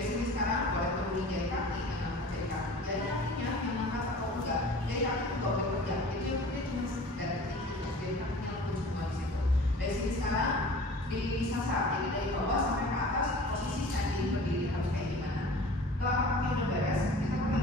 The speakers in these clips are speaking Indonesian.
Dari sini sekarang boleh turunin jari kaki, jari kaki. Jari kakinya yang angkat atau enggak, jari kaki itu nggak boleh kerja. Jadi yang kerja cuma dari tinggi, jari kakinya lembut semua di situ. Dari sini sekarang disasar, jadi dari bawah sampai ke atas posisi standing berdiri harus kayak gimana. Telapak kaki udah beres, kita pakai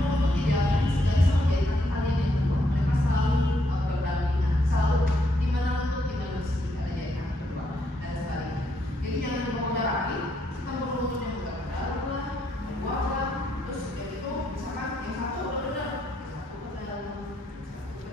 lutut di jalan segala sama jari kaki kalian yang kedua. Mereka selalu berdampingan, selalu di mana lutut di mana sini ada jari kaki kedua dan sebaliknya. Jadi jangan lupa udah rapi, kita mau lututnya juga ke dalam lah, keluar lah, terus udah gitu misalkan yang satu udah satu ke dalam, ke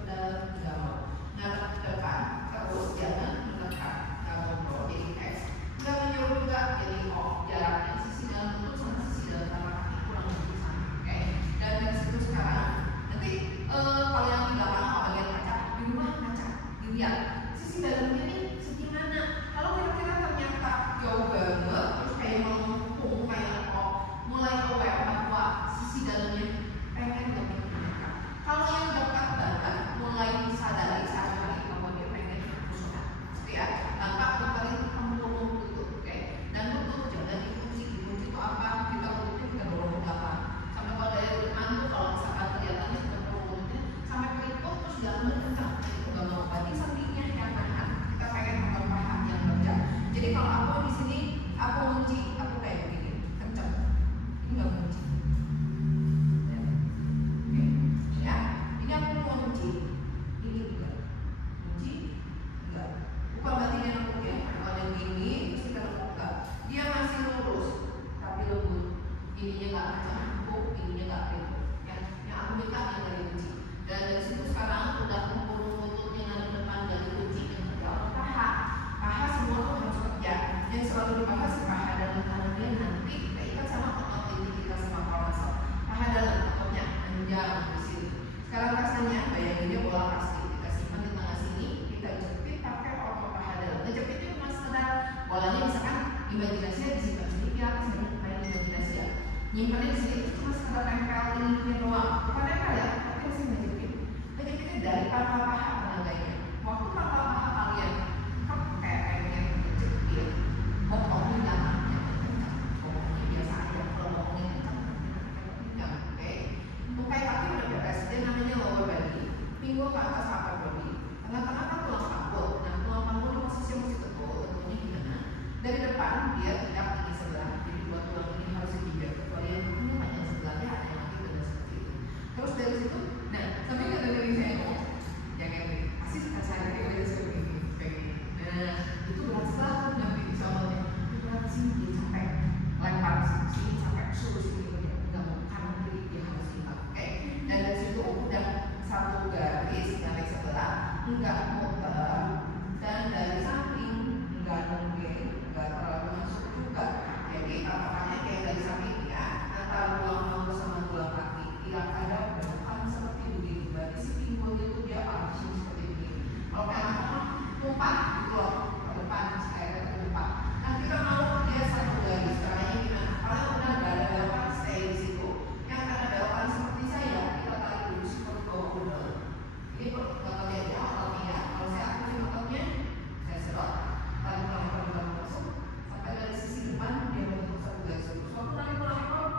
dalam. Nah ke depan terus jangan menekan, nggak ngobrol jadi X, nggak menyuruh juga jadi O. Jaraknya sisi dalam lutut sama sisi dalam telapak kaki kurang lebih sama, oke? Dan dari situ sekarang nanti kalau yang di belakang bagian kaca di rumah kaca dilihat sisi dalamnya nih segi mana. Kalau kira-kira ternyata jauh banget terus kayak melengkung kayak kok mulai aware bahwa sisi dalamnya pengen lebih dekat. Kalau yang dekat banget mulai disadari sadari bahwa dia pengen kerusuhan, pasti ya. Tanpa betul kamu ngomong lutut, oke? Dan lutut jangan dikunci itu apa? Kita lututnya kita dorong ke belakang. Sampai kalau dari depan tuh kalau misalkan kelihatannya kita dorong lututnya sampai keliput terus jalan kencang, itu nggak mau. Berarti sendinya yang nahan. Kita pengen otot paha yang kerja. Jadi kalau aku di sini aku kunci, aku kayak begini, kencang. Ini nggak kunci. Oke, ya. Ini aku mau kunci. Ini juga kunci, enggak. Bukan berarti dia nempuk ya. Kalau yang gini terus kita nempuk enggak. Dia masih lurus tapi lembut. Ininya nggak kencang, nempuk. Ininya nggak keliput. Yang aku minta yang dari kunci. Dan dari situ sekarang udah kumpul lututnya ngadep depan dari kunci yang kerja otot paha. Paha semua tuh harus kerja. Yang selalu dibahas paha dalam tangannya nanti kita ikat sama otot inti kita sama kolosal. Paha dalam ototnya panjang di sini. Sekarang rasanya bayanginnya bola plastik kita simpan di tengah sini, kita jepit pakai otot paha dalam. Ngejepit itu cuma sekedar bolanya misalkan imajinasinya disimpan sini, kita main imajinasi ya. Nyimpannya di sini itu cuma sekedar nempel ini doang. Bukan nempel ya, tapi masih ngejepit. Ngejepitnya dari pangkal paha tenaganya. Waktu pangkal paha kalian kayak pengen ngejepit, bokongnya jangan kencang. Bokongnya biasa aja, kalau bokongnya kencang, oke? Tukai kaki udah beres, dia namanya lower body. Pinggul ke atas upper body. Tengah-tengah kan tulang panggul. Nah tulang panggul di posisi yang mesti betul, betulnya gimana? Dari depan dia tidak ini sebelah, jadi dua tulang ini harus dipijak. Kalau yang ini panjang sebelahnya ada yang lagi dan seperti itu. Terus dari situ, nah sampai nggak dengerin saya ngomong, jangan nih, pasti saya kayak udah seperti ini, kayak gini. Nah itu berat banget nyampe soalnya. Itu berat sih, dia sampai lempar sini sampai suruh sini kerja, nggak mau kanan kiri dia harus imbang, oke? Dan dari situ udah satu garis sebelah, nggak muter dan dari samping nggak nungging, nggak terlalu masuk juga. Jadi apakahnya kayak dari samping ya, antara tulang panggul sama tulang kaki tidak ada bentukan seperti begini. Berarti si pinggulnya itu dia arching seperti begini. Kalau kayak apa? Tumpah gitu loh ke depan, kayak tumpah. Nah kita mau dia satu garis, caranya gimana? Kalau udah nggak ada belokan, stay di situ. Yang ada belokan seperti saya, kita tarik dulu seperti bawah udel. Ini ototnya dia, ototnya ya. Kalau saya aktifin ototnya, saya sedot, tarik pelan-pelan masuk sampai dari sisi depan dia bentuk satu garis lurus. Waktu tarik pelan-pelan,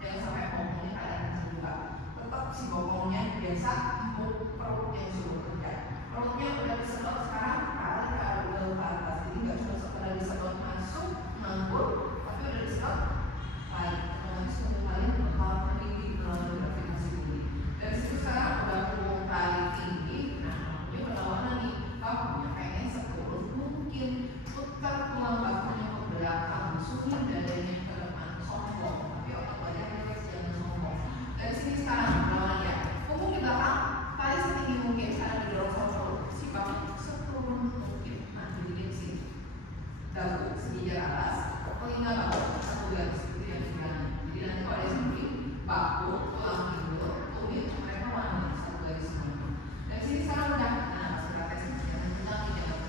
jangan sampai bokongnya kayak kencang juga. Tetap si bokongnya biasa empuk perut yang suruh kerja. Perutnya udah disedot sekarang, tarik ke udel ke atas. Jadi nggak cuma sekedar disedot masuk, nganggur, tapi udah disedot baik. Langsung kalian bakal tinggi melalui gravitasi bumi. Dari situ sekarang udah punggung tali tinggi. Nah, ini berlawanan nih. Kamu pengen seturun mungkin putar tulang bakanya ke belakang, masukin dadanya ke depan, sombong. Tapi otot badannya jangan sombong. Dari sini sekarang berlawannya. Punggung di belakang, tali setinggi mungkin. Sekarang didorong sombong. Si bapak seturun mungkin. Nah, jadi di sini. Dagu segigi atas, telinga bawah satu garis. Itu yang sebenarnya. Jadi nanti kalau ada samping, baku, tulang pinggul, tumit, mereka mana satu garis semuanya. Dari sini sekarang udah, nah sekarang jangan tenang jangan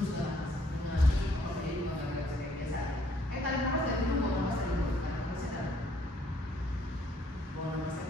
terus jangan mengaji kalau saya juga nggak bisa kayak biasa. Tadi nafas dari dulu, bawa nafas dari dulu, karena nafasnya dalam. Bawa nafasnya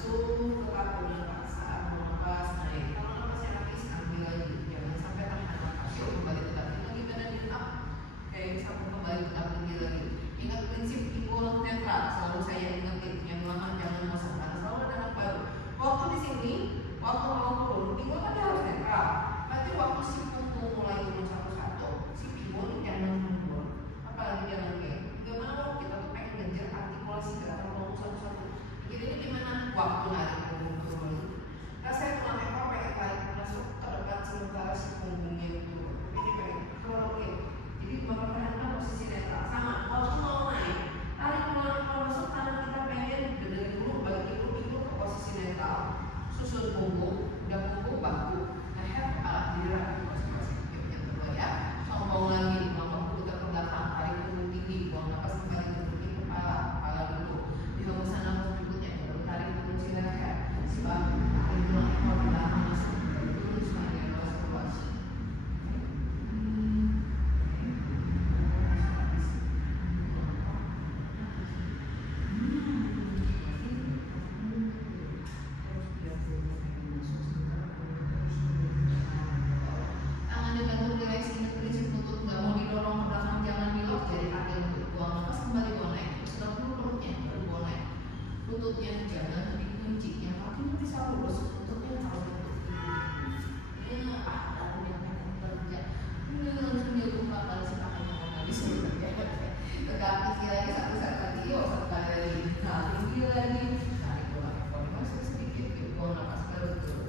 masuk ke paru pernapasan, napas naik. Kalau napasnya habis, ambil lagi. Jangan sampai tahan napas. Yuk kembali tegak lagi badannya up. Oke, sampai kembali tegak tinggi lagi. Ingat prinsip timbul netral. Selalu saya ingetin. Yang lama jangan masuk karena selalu ada anak baru. Waktu di sini, waktu mau turun, timbul kan dia harus netral. Berarti waktu si punggung mulai turun satu-satu, si timbul jangan mundur. Apalagi jangan kayak nggak mau. Kita tuh pengen ngejar artikulasi gerakan punggung satu-satu. Jadi ini gimana? Waktu narik punggung turun. Nah saya tulang ekor pengen tarik masuk ke depan sementara si punggungnya turun. Ini pengen keluar oke. Jadi mempertahankan posisi netral. Sama. Waktu mau naik, tarik tulang ekor masuk karena kita pengen benerin dulu, bagi dulu ke posisi netral. Susun punggung, udah punggung bahu, leher, kepala, digerak masing-masing. Yuk yang kedua ya. Sombong lagi, ngomong putar ke belakang, tarik punggung tinggi, buang napas kembali ke tinggi kepala, kepala dulu. Di hembusan nafas berikutnya, baru tarik punggung si leher, si bahu, tarik tulang ekor ke belakang masuk, baru turun semuanya luas-luas. Tangan dibantu relax, ingat prinsip lutut, nggak mau didorong ke belakang, jangan dilok, jadi kaki lutut, buang nafas kembali buang naik, sedang dulu perutnya, baru buang naik. Lututnya jangan dikunci, yang kakinya bisa lurus, lututnya harus bentuk. Daun yang pengen kerja, langsung dia lupa kalau si kakinya mau nggak bisa kerja. Tegak tinggi lagi satu set lagi, yuk satu kali lagi, nah tinggi lagi, tarik tulang ekor masuk sedikit, yuk buang nafas baru turun.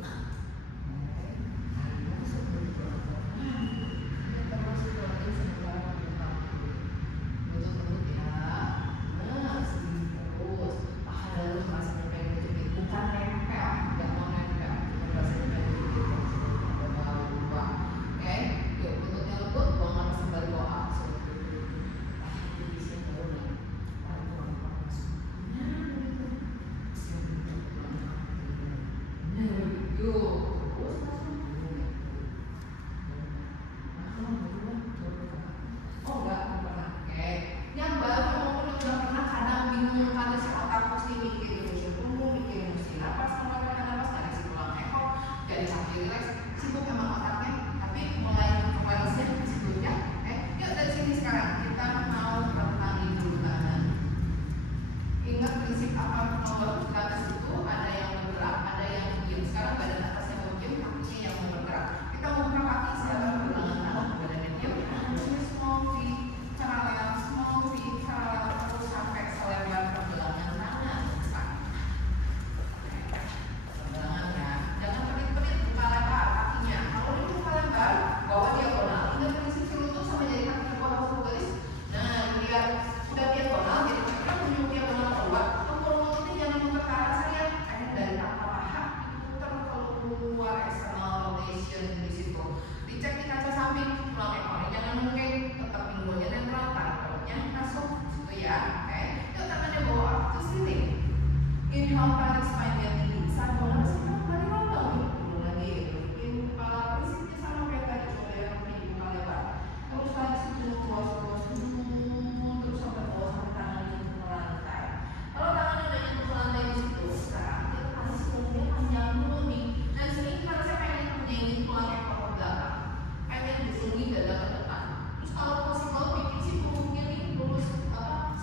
Sibuk emang otaknya, tapi mulai kepalanya sebelumnya. Yuk dari sini sekarang kita mau rentangin dulu tangan. Ingat prinsip apa nomor ke atas itu ada yang bergerak, ada yang diam. Sekarang badan atasnya mau diam, kakinya yang mau bergerak. Kita mau buka kaki secara berbarengan tangan, badannya diam. Small feet, parallel, small feet, parallel terus sampai selebar pergelangan tangan. Pergelangan ya, jangan pedit-pedit, buka lebar kakinya. Kalau dia buka lebar, bawa diagonal. Ingat prinsip si lutut sama jadi kaki di bawah garis. Nah, ini dia udah diagonal, jadi kita tunjuk diagonal keluar. Tempurung lututnya jangan muter ke arah saya. Pengen dari angka paha diputar keluar, external rotation di situ. Dicek di kaca samping, tulang ekornya jangan mungkin, tetap pinggulnya netral, tarik perutnya masuk, situ ya. Oke, yuk tangannya bawa up to ceiling. Inhale, tarik spine-nya tinggi. Saat mau nafas kita kembali lomba nih. Dulu lagi, bikin kepala prinsipnya sama kayak tadi, coba yang buka lebar. Terus tarik situ, luas-luas, terus sampai bawah sampai tangannya nyentuh ke lantai. Kalau tangannya udah nyentuh ke lantai di situ, sekarang kita kasih punggungnya panjang dulu nih. Dan sini karena saya pengen menyanyi tulang ekor ke belakang, pengen disungi dada ke depan. Terus kalau possible bikin si punggungnya nih lurus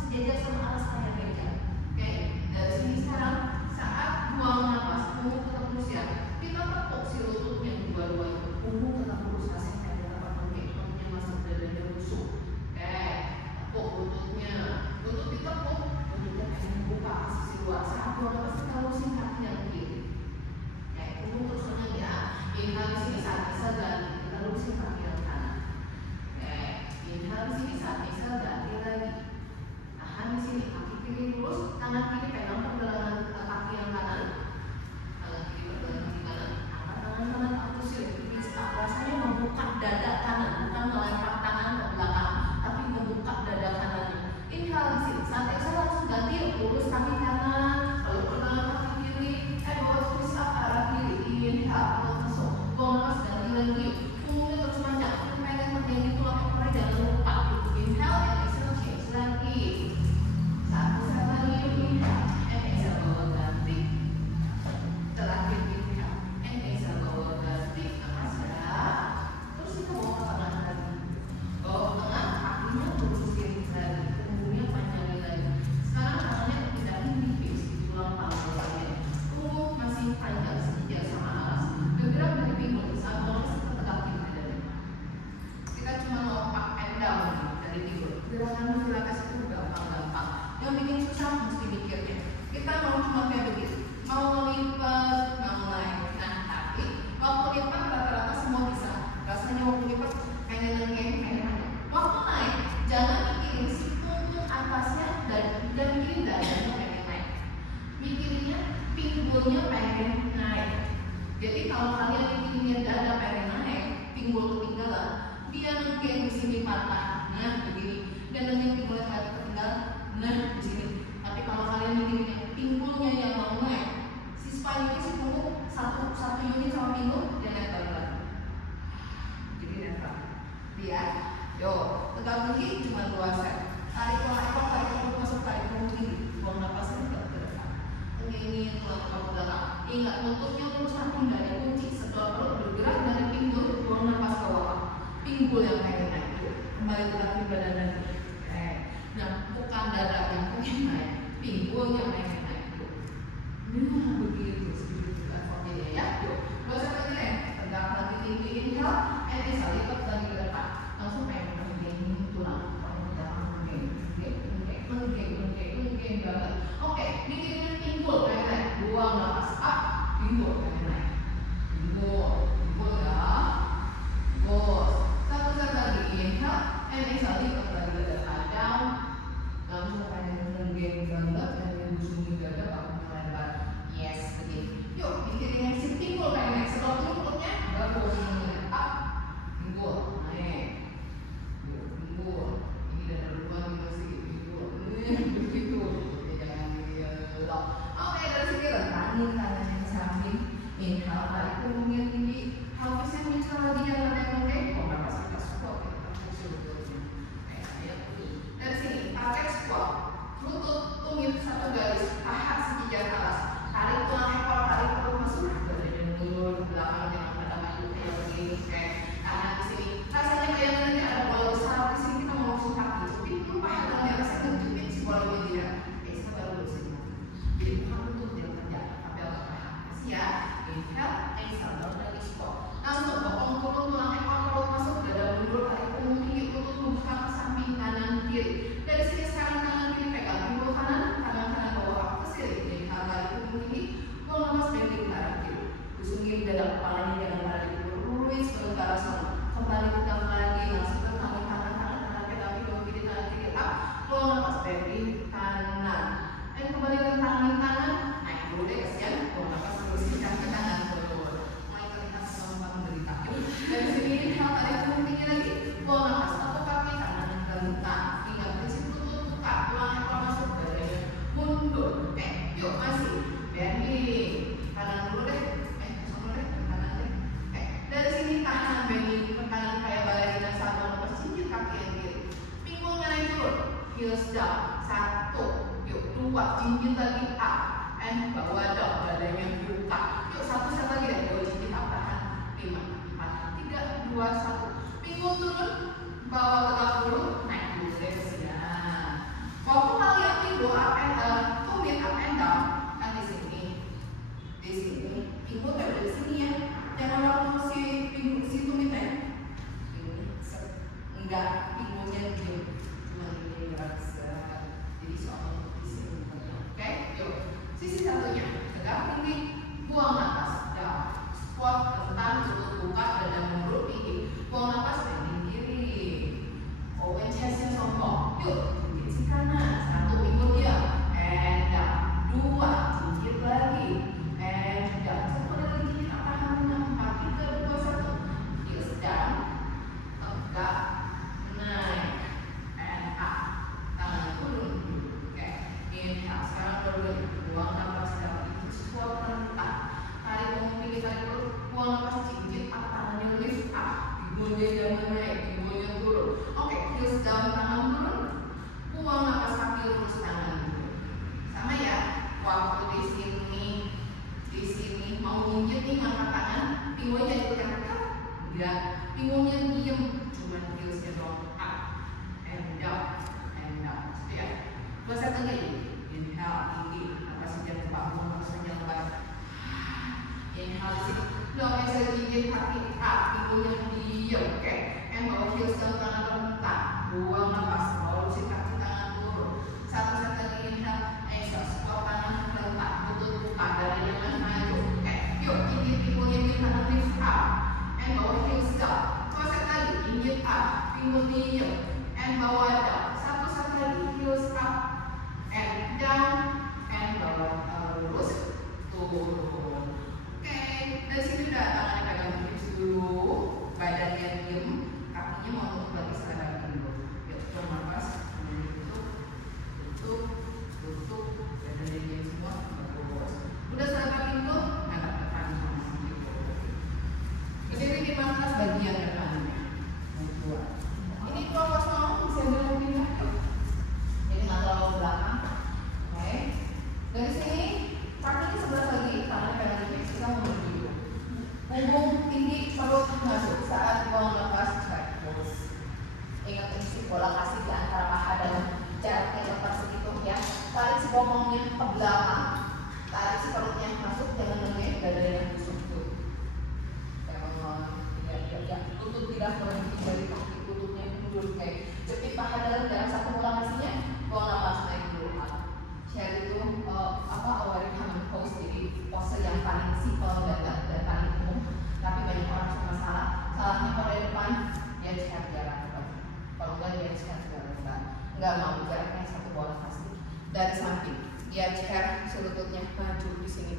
sejajar sama alas kayak meja. Oke, dari sini sekarang saat buang nafas, punggung tetap lurus ya. Kita tepuk si lututnya dua-duanya, punggung tetap lurus, kasih kayak dapat punggungnya masuk dadanya busuk. Oke, tepuk lututnya, lutut ditepuk, lututnya pengen buka ke sisi luar. Saat buang nafas kita lurusin kakinya ke kiri. Oke, punggung terus menang ya. Inhale di sini saat bisa ganti, kita lurusin kaki yang kanan. Oke, inhale di sini saat bisa ganti lagi. Tahan di sini, kaki kiri lurus, tangan kiri pegang pergelangan kaki yang kanan. Tangan kiri pergelangan kaki kanan. Angkat tangan kanan aku silik. Rasanya membuka dada kanan, bukan melempar tangan ke belakang, tapi membuka dada kanannya. Inhale di sini, saat exhale langsung ganti lurus kaki kanan, lalu pergelangan kaki kiri, pinggulnya pengen naik. Jadi kalau kalian ingin lihat dada pengen naik, pinggul ketinggalan, dia mungkin di sini patah, nah begini, dan mungkin pinggulnya ketinggalan, nah di sini. Tapi kalau kalian ingin pinggulnya yang mau naik, si spine ini si punggung satu unit sama pinggul dia naik balik. Jadi netral. Lihat, yo tegak tinggi cuma 2 set. Tarik pola ekor, tarik perut masuk, tarik perut tinggi, buang napasnya ke depan. Ini tulang ekor ke belakang. Ingat nutupnya terus sambung dari kunci. Sedot perut bergerak dari pinggul, buang napas ke bawah. Pinggul yang pengen naik, kembali ke badan dan nah bukan dada yang pengen naik, pinggul yang pengen naik. Nah begitu sedikit ekornya ya. Yuk, 2 set lagi nih. Tegak lagi tinggi, inhale, and exhale, lipat lagi ke depan. Langsung pengen menggeng tulang. Menggeng banget. Oke, mikirin pinggul pengen naik, buang napas up, pinggul pengen naik, pinggul ya, bos. Satu set lagi, inhale, and exhale, lipat lagi ke depan, down. Langsung pengen menggeng banget dan membusungin dada, bahunya lebar. Yes, begitu. Yuk, mikirin si pinggul pengen naik, stop dulu perutnya, baru menggeng up, pinggul naik, pinggul. Ini dada duluan gitu sih, pinggul. Begitu. Jangan dilok. Oke, dari sini rentangin tangannya ke samping. Inhale, tarik punggungnya tinggi. Pelvisnya muncul lagi, jangan naik-naik. Kalau nggak kita squat, kita fungsi lututnya. Dari sini, pakai squat. Lutut, tumit, satu garis. Paha segitiga ke atas. Tarik tulang ekor, tarik perut masuk. Badannya mundur ke belakang, jangan pada maju kayak begini. Oke, tangan di sini. Rasanya kayak nanti ada bola besar di sini, kita mau langsung kaki. Tapi lupa tangannya rasanya ngejepit si bolanya tidak. Oke, sabar dulu sini. Jadi bukan lutut yang kerja, tapi otot paha. Kasih ya. Inhale, exhale, baru lagi squat. Langsung bokong turun, tulang ekor, perut masuk, dada mundur, tarik punggung tinggi, lutut buka ke samping kanan kiri. Dari sini sekarang tangan kiri pegang pinggul kanan, tangan kanan bawa ke sini. Inhale, tarik punggung tinggi, buang napas, bending ke arah kiri. Busungin dada kepalanya jangan pada diurus sebentar sama. Kembali pegang lagi, langsung ke tangan kanan pegang pinggul kiri, tangan kiri up, buang napas, bending kanan. Dan kembali ke tangan kanan, naik dulu deh kasihan, buang napas terusin kaki kanan turun. Mulai terlihat selamat menderita. Dari sini inhale, tarik punggung tinggi lagi, buang napas, tepuk kaki kanan rentang. Ingat prinsip lutut buka, tulang ekor masuk, badannya mundur. Yuk masih bending kanan dulu deh. Dulu deh, kanan deh. Dari sini kanan bending ke kanan kayak balerina sama lepas cincin kaki yang kiri. Pinggulnya naik turun, heels down. 1, yuk 2, cincin lagi up, and bawa down, badannya buka. Yuk 1 set lagi deh, 2 cincin up, tahan 5, 4, 3, 2, 1. Pinggul turun, bawa tegak dulu, naik dulu deh kesian. Waktu kalian pinggul up and down, tumit up and down, kan di sini, pinggul kayak di sini ya. Jangan waktu si tumitnya, enggak, pinggulnya diem, cuma ini rasa. Jadi soal di sini, oke? Yuk, sisi satunya, tegak tinggi, buang napas, down, squat, rentang, lutut buka, dada mundur tinggi, buang napas, bending kiri. Owen chestnya sombong. Yuk, cincin kanan, 1 pinggul diam, and down, 2 cincin lagi, and down. 1 lagi cincin apa? 4, 3, 2, 1. Heels down, tegak, naik, and up. Tangan turun. Oke, inhale. Sekarang dua-dua, buang napas dalam itu squat rentang. Tarik punggung tinggi, tarik perut, buang napas cincin up, tangannya lift up. Pinggulnya jangan naik, pinggulnya turun. Oke, heels down, tangan turun. Buang napas, kaki lurus, tangan turun. Sama ya. Waktu di sini mau nginjek nih angkat tangan, pinggulnya ikut angkat. Enggak, pinggulnya diem, cuman heelsnya doang up and down. Ya, 2 set lagi. Inhale tinggi, napas sejam cepat, buang napas panjang lebar. Inhale di sini, dong exhale gigit kaki up, pinggulnya diem. Oke, and bawa heels down, tangan rentang. Buang napas, bawa lusin kaki, tangan turun. 1 set lagi, inhale, exhale, squat tangan rentang, lutut buka, dada jangan maju. Oke, yuk gigit pinggulnya di tangan lift up, and bawa heels down. 2 set lagi, gigit up, pinggul diem, and bawa down. 1 set lagi, heels up, and down, and bawa lurus, turun.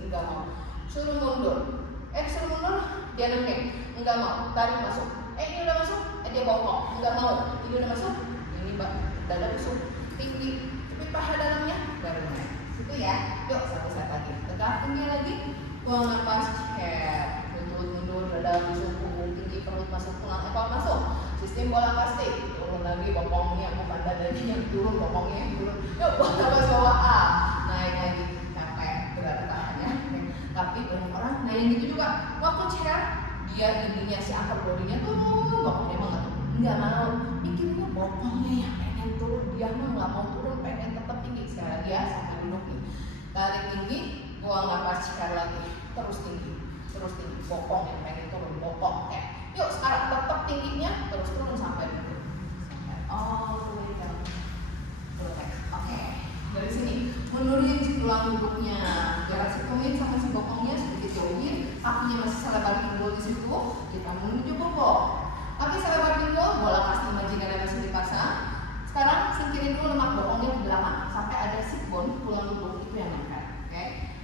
enggak mau. Suruh mundur, suruh mundur, dia nengkeng, enggak mau. Tarik masuk, ini udah masuk, dia bongkok, enggak mau. Ini udah masuk, ini dada busuk, tinggi, tapi paha dalamnya baru naik. Itu ya. Yuk satu set lagi. Tegak tinggi lagi, buang nafas, head, mundur, dada busuk, punggung tinggi, perut masuk, tulang ekor masuk. Sistem bola pasti, turun lagi bokongnya, bukan dadanya yang turun, bokongnya yang turun. Yuk buang nafas bawah A, naik lagi, capek, berat tahannya. Tapi banyak orang, nah yang gitu juga, waktu chair, dia ininya si upper body-nya turun, bokongnya mah nggak mau, mikirnya bokongnya yang pengen turun, dia mah nggak mau turun, pengen tetap tinggi. Sekali lagi ya, sampai duduk nih, tarik tinggi, buang nafas chair lagi, terus tinggi, bokong yang pengen turun, bokong, yuk sekarang tetap tingginya, terus turun sampai duduk, all the way down, oke. Dari sini mundurin si tulang duduknya, jarak si tumit sama si bokongnya sedikit jauhin, kakinya masih selebar pinggul di situ, kita menuju bokong. Kaki selebar pinggul, bola kasti imajinasi masih dipasang. Sekarang singkirin dulu lemak bokongnya ke belakang sampai ada sit bone, tulang duduk itu yang nempel. Oke.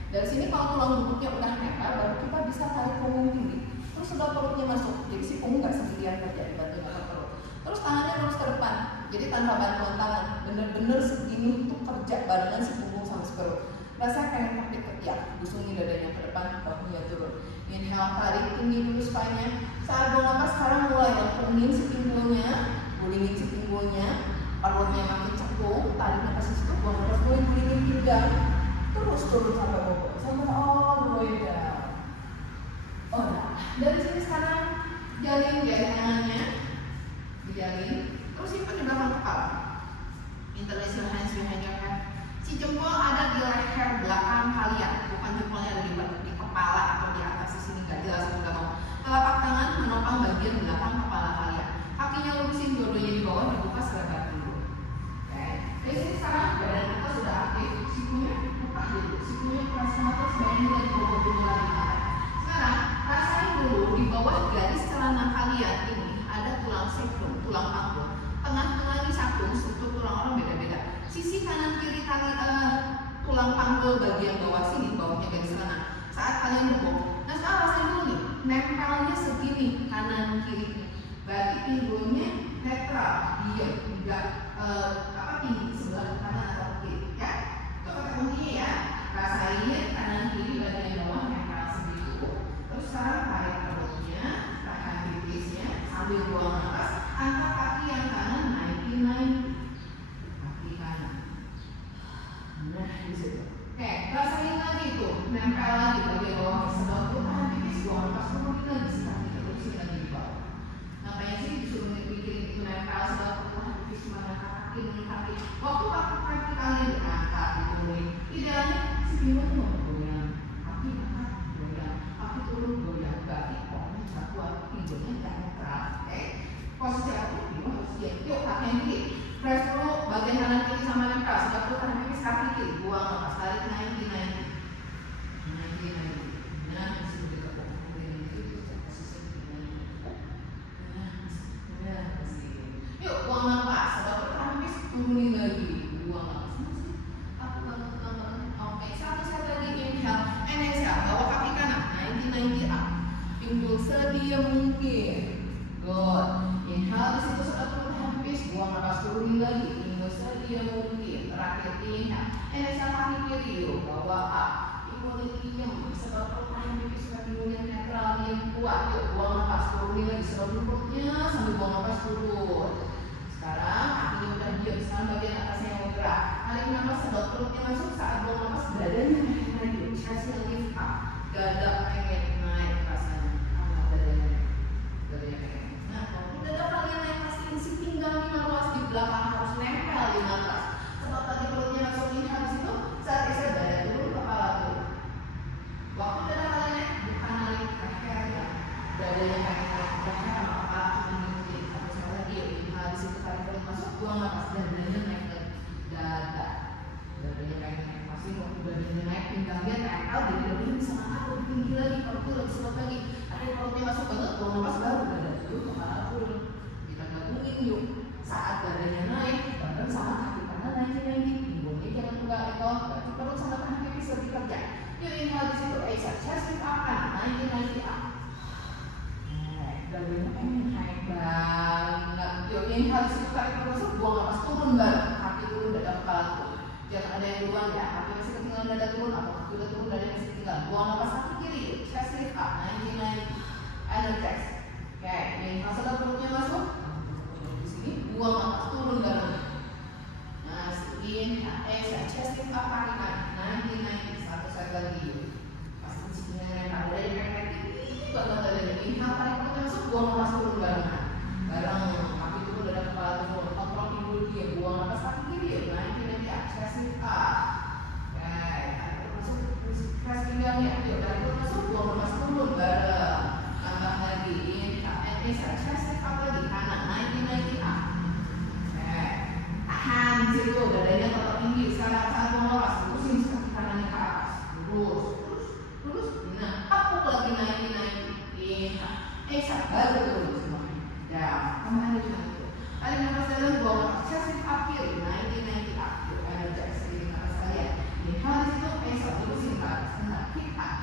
Dari sini kalau tulang duduknya udah nempel, baru kita bisa tarik punggung tinggi. Terus sebelah perutnya masuk, jadi si punggung nggak sendirian kerja, dibantu sama perut. Terus tangannya terus ke depan, jadi tanpa bantuan tangan, bener-bener segini untuk kerja barengan si punggung sama si perut. Rasanya pengen pakai ketiak, busungin dadanya ke depan, bahunya turun. Inhale, tarik tinggi dulu spine-nya. Saat buang nafas sekarang mulai lengkungin si pinggulnya, gulingin si pinggulnya, perutnya makin cekung, tarik nafas di situ, buang nafas mulai gulingin pinggang, terus turun sampai bobot, sampai all the way down. Oh, nah. Dari sini sekarang jalin jari tangannya, dijalin, terus simpan di belakang kepala. Interlace your hands behind your head. Si jempol ada di leher belakang kalian, bukan jempolnya ada di kepala atau di atas di sini, nggak jelas aku nggak mau. Telapak tangan menopang bagian belakang kepala kalian. Kakinya lurusin, dua-duanya di bawah, dibuka selebar dulu. Oke. Dari sini sekarang badan kita sudah aktif, sikunya buka dulu, sikunya keras atas, badannya dari bawah dulu lagi. Sekarang rasain dulu di bawah garis celana kalian ini ada tulang sacrum, tulang panggul. Tengah-tengah ini satu, struktur tulang orang beda-beda. Sisi kanan kiri tulang panggul bagian bawah sini, bawahnya garis celana. Saat kalian bengkok, nah sekarang rasain dulu nih, nempelnya segini kanan kiri. Berarti pinggulnya netral, diam, tidak tinggi sebelah kanan atau kiri, ya. Coba kuncinya ya, rasain kanan kiri bagian bawah nempel segitu. Terus sekarang tarik perutnya, tahan pipisnya, sambil buang nafas, angkat kaki yang kanan, naikin kaki kanan. Nah, di situ. Oke, rasain lagi tuh, nempel lagi bagian bawah sebelah tuh, tahan pipis, buang nafas, turunin lagi si kaki, terusin lagi di bawah. Makanya sih disuruh mikirin itu nempel sebelah tuh, tahan pipis, kaki, kaki. Waktu kaki kalian diangkat, diturunin, idealnya si pinggul tuh goyang, kaki angkat, goyang, kaki turun, goyang, berarti pokoknya satu pinggulnya nggak netral. Oke, posisi aku pinggul harus diam. Yuk, kaki yang kiri, press dulu bagian kanan kiri sama nempel, sebelah tuh tahan pipis, kaki kiri, buang nafas, tarik naikin. Nah, masih dekat pokok itu posisi yuk, buang nafas, sebelah tuh tahan pipis, turunin lagi, buang nafas. Aku banget. Oke, satu set lagi, inhale, and exhale, bawa kaki kanan, naikin up, pinggul sedia mungkin. Good. Inhale di situ sebelah tuh tahan pipis, buang nafas, turunin lagi, pinggul sedia mungkin. Terakhir inhale, and exhale kaki kiri, yuk, bawa up, pinggulnya diam, sebelah tuh tahan pipis, pinggulnya netral, yang kuat, yuk, buang nafas, turunin lagi, sebelah perutnya sambil buang nafas turun. Sekarang kakinya udah diam, sekarang bagian atasnya yang bergerak. Tarik nafas, sebelah perutnya masuk, saat buang nafas dadanya pengen naik, chestnya lift up, dada pengen naik rasanya, dadanya pengen. Nah, kalau dada kalian naik, pastiin si pinggangnya luas di belakang harus nempel di atas. Sebab tadi perutnya masuk inhale di situ, saat exhale dada turun, kepala turun. Waktu dada kalian naik, bukan naik leher ya, dadanya pengen naik leher sama kepala cuma ngikutin. Tapi sekali lagi, inhale di situ, tarik perut masuk, buang nafas, dadanya naik lagi, dadanya pengen naik, pasti waktu dadanya naik, pinggangnya tempel, jadi dadanya bisa angkat lebih tinggi lagi, perutnya lebih sedot lagi. Tarik perutnya masuk banget, buang nafas, baru dada turun, kepala turun. Kita gabungin yuk, saat dadanya naik, bareng sama kaki kanan naikin, pinggulnya jangan enggak itu, berarti perut sama tahan pipis lebih kerja. Yuk inhale di situ, exhale, chest lift up kanan, 90 up. Dadanya pengen naik banget. Yuk, inhale disitu, tarik masuk, buang nafas, turun bareng, kaki turun, dada kepala turun. Jangan ada yang duluan ya, kaki masih ketinggalan, dada turun, atau kaki udah turun, dada masih ketinggalan. Buang nafas kaki kiri, chest lift up, 90, energize. Oke, inhale sedang perutnya masuk, di sini, buang nafas, turun bareng. Nah, inhale, exhale, chest lift up, kaki kanan, 90, satu set lagi. Pasti disini ada yang pengen tinggi banget dadanya. Inhale, tarik perutnya masuk, buang nafas, turun bareng. Bareng, kaki turun, dada kepala turun, kontrol pinggul dia, buang nafas kaki kiri, 90, chest lift up. Oke, tarik perut masuk, press pinggangnya. Yuk, tarik perut masuk, buang nafas, turun bareng. Tambah lagi, inhale, exhale, chest lift up lagi, kanan, 90 up. Oke, tahan di situ, dadanya tetap tinggi. Sekarang saat buang nafas, terusin kaki kanannya ke atas, lurus. Nah, tepuk lagi, 90, inhale, exhale, baru turun semuanya. Ya, kembali lagi. Tarik nafas dalam, buang nafas, chest lift up kiri, 90 up. Yuk, energize, tarik nafas kalian. Inhale di situ, exhale, terusin ke atas, kick up.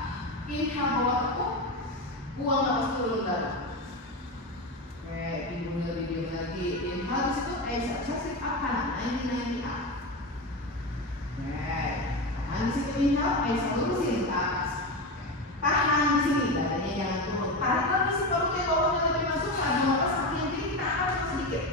Inhale, bawa tepuk, buang nafas, turun bareng. Oke, pinggulnya lebih diam lagi. Inhale di situ, exhale, chest lift up kanan, 90 up. Oke, tahan di situ, inhale, exhale, terusin ke atas. Tahan di sini, dadanya jangan turun. Tarik lagi si perutnya, bawahnya lebih masuk. Saat nafas kaki yang kiri kita angkat cuma sedikit.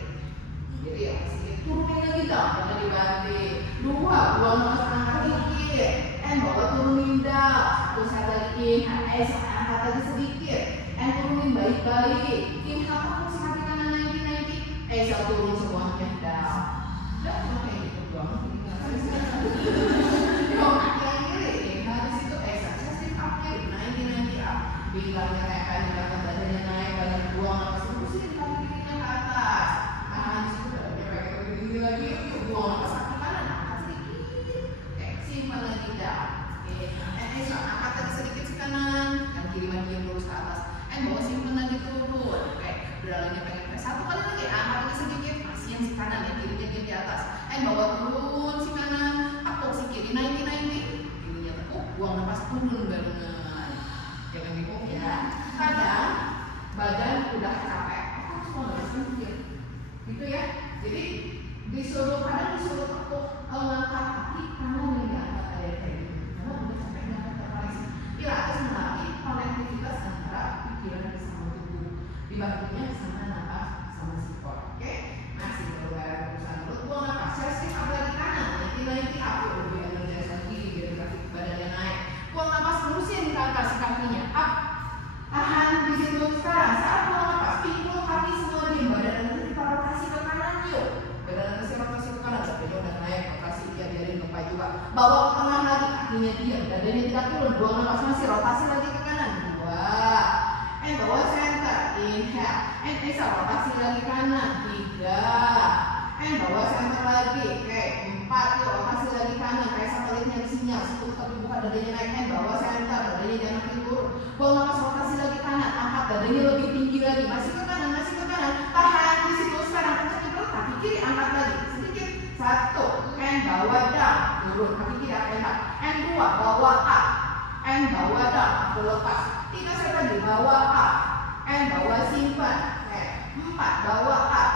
Jadi ya, sedikit turunin lagi dong, jangan dibanting. 2, buang nafas, angkat dikit. And bawa turunin down. 1 set lagi, inhale, exhale, angkat lagi sedikit. And turunin baik-baik. Inhale, tepuk si kaki kanan, 90, exhale, turun semuanya down. Udah, cuma kayak gitu doang. Yuk, kaki yang kiri, inhale di situ, exhale, chest lift up kiri, 90 up. Pinggangnya naik, pinggangnya badannya naik, badan buang nafas, terusin kaki kirinya ke atas. Tahan di situ, badannya pengen lebih tinggi lagi. Yuk, buang nafas kaki kanan, angkat sedikit. Oke, simpan lagi down. Exhale, angkat lagi sedikit ke kanan, yang kiri lagi yang lurus ke atas. And bawa simpan lagi turun. Oke, beralihnya pengen press 1 kali lagi, angkat lagi sedikit, masih yang si kanan, yang kirinya dia di atas. And bawa turun si kanan, tepuk si kiri, 90, kirinya tepuk, buang nafas, turun barengan. Jangan bingung ya. Kadang badan udah capek, semua nggak bisa mikir, gitu ya. Jadi kadang disuruh tepuk, ngangkat kaki kanan yang diangkat ada kayak gitu. Karena udah capek ngangkat terparis. Pilates melatih konektivitas antara pikiran sama tubuh. Dibantunya sama nafas sama sikot. Oke? Masih berbadan urusan perut, buang nafas. Chest lift up lagi kanan, 90 up. Lebih energize lagi biar kaki badannya naik. Buang nafas, terusin ke atas kakinya up. Tahan di situ. Sekarang saat buang nafas, pinggul kaki semua diam, badan nanti kita rotasi ke kanan yuk. Badan nanti rotasi ke kanan, dadanya udah naik, rotasi dia biarin gempa juga. Bawa ke tengah lagi, kakinya diam, dadanya tidak turun. Buang nafas masih, rotasi lagi ke kanan. 2, and bawa center, inhale, and exhale, rotasi lagi kanan. 3, and bawa center lagi. Oke, 4, yuk rotasi lagi kanan. Kayak satelitnya di sinyal, 10 tapi buka dadanya naik, and bawa center, dadanya jangan tidur. Buang nafas, rotasi lagi kanan, angkat dadanya lebih tinggi lagi, masih ke kanan, tahan di situ. Sekarang kencangin perut, kaki kiri angkat lagi sedikit. 1, and bawa down, turun, kaki kiri angkat. And 2, bawa up, and bawa down, aku lepas. 3 set lagi, bawa up, and bawa simpan. 4, bawa up,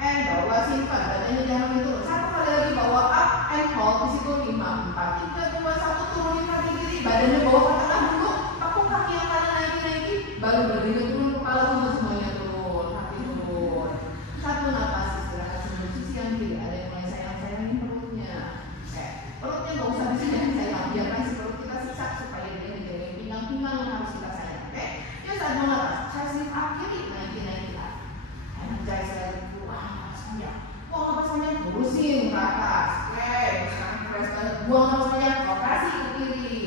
and bawa simpan, badannya jangan turun. 1 kali lagi, bawa up, and hold di situ. 5, 4, 3, 2, 1, turunin kaki kiri, badannya bawa ke tengah dulu. Tepuk kaki yang kanan, naiki, baru badannya turun, kepala sama semuanya turun, kaki turun. 1 nafas, istirahat sebelum sisi yang kiri. Ada yang mulai sayang-sayangin perutnya. Perutnya nggak usah disayang-sayang, biarkan si perut kita siksa supaya dia dijagain pinggang-pinggang yang harus kita sayang. Oke? Yuk, saat mau nafas, chest lift up kiri, naiki up. Energize lagi, buang nafas panjang. Buang nafas panjang, terusin ke atas. Oke, sekarang press balik, buang nafas panjang, rotasi ke kiri.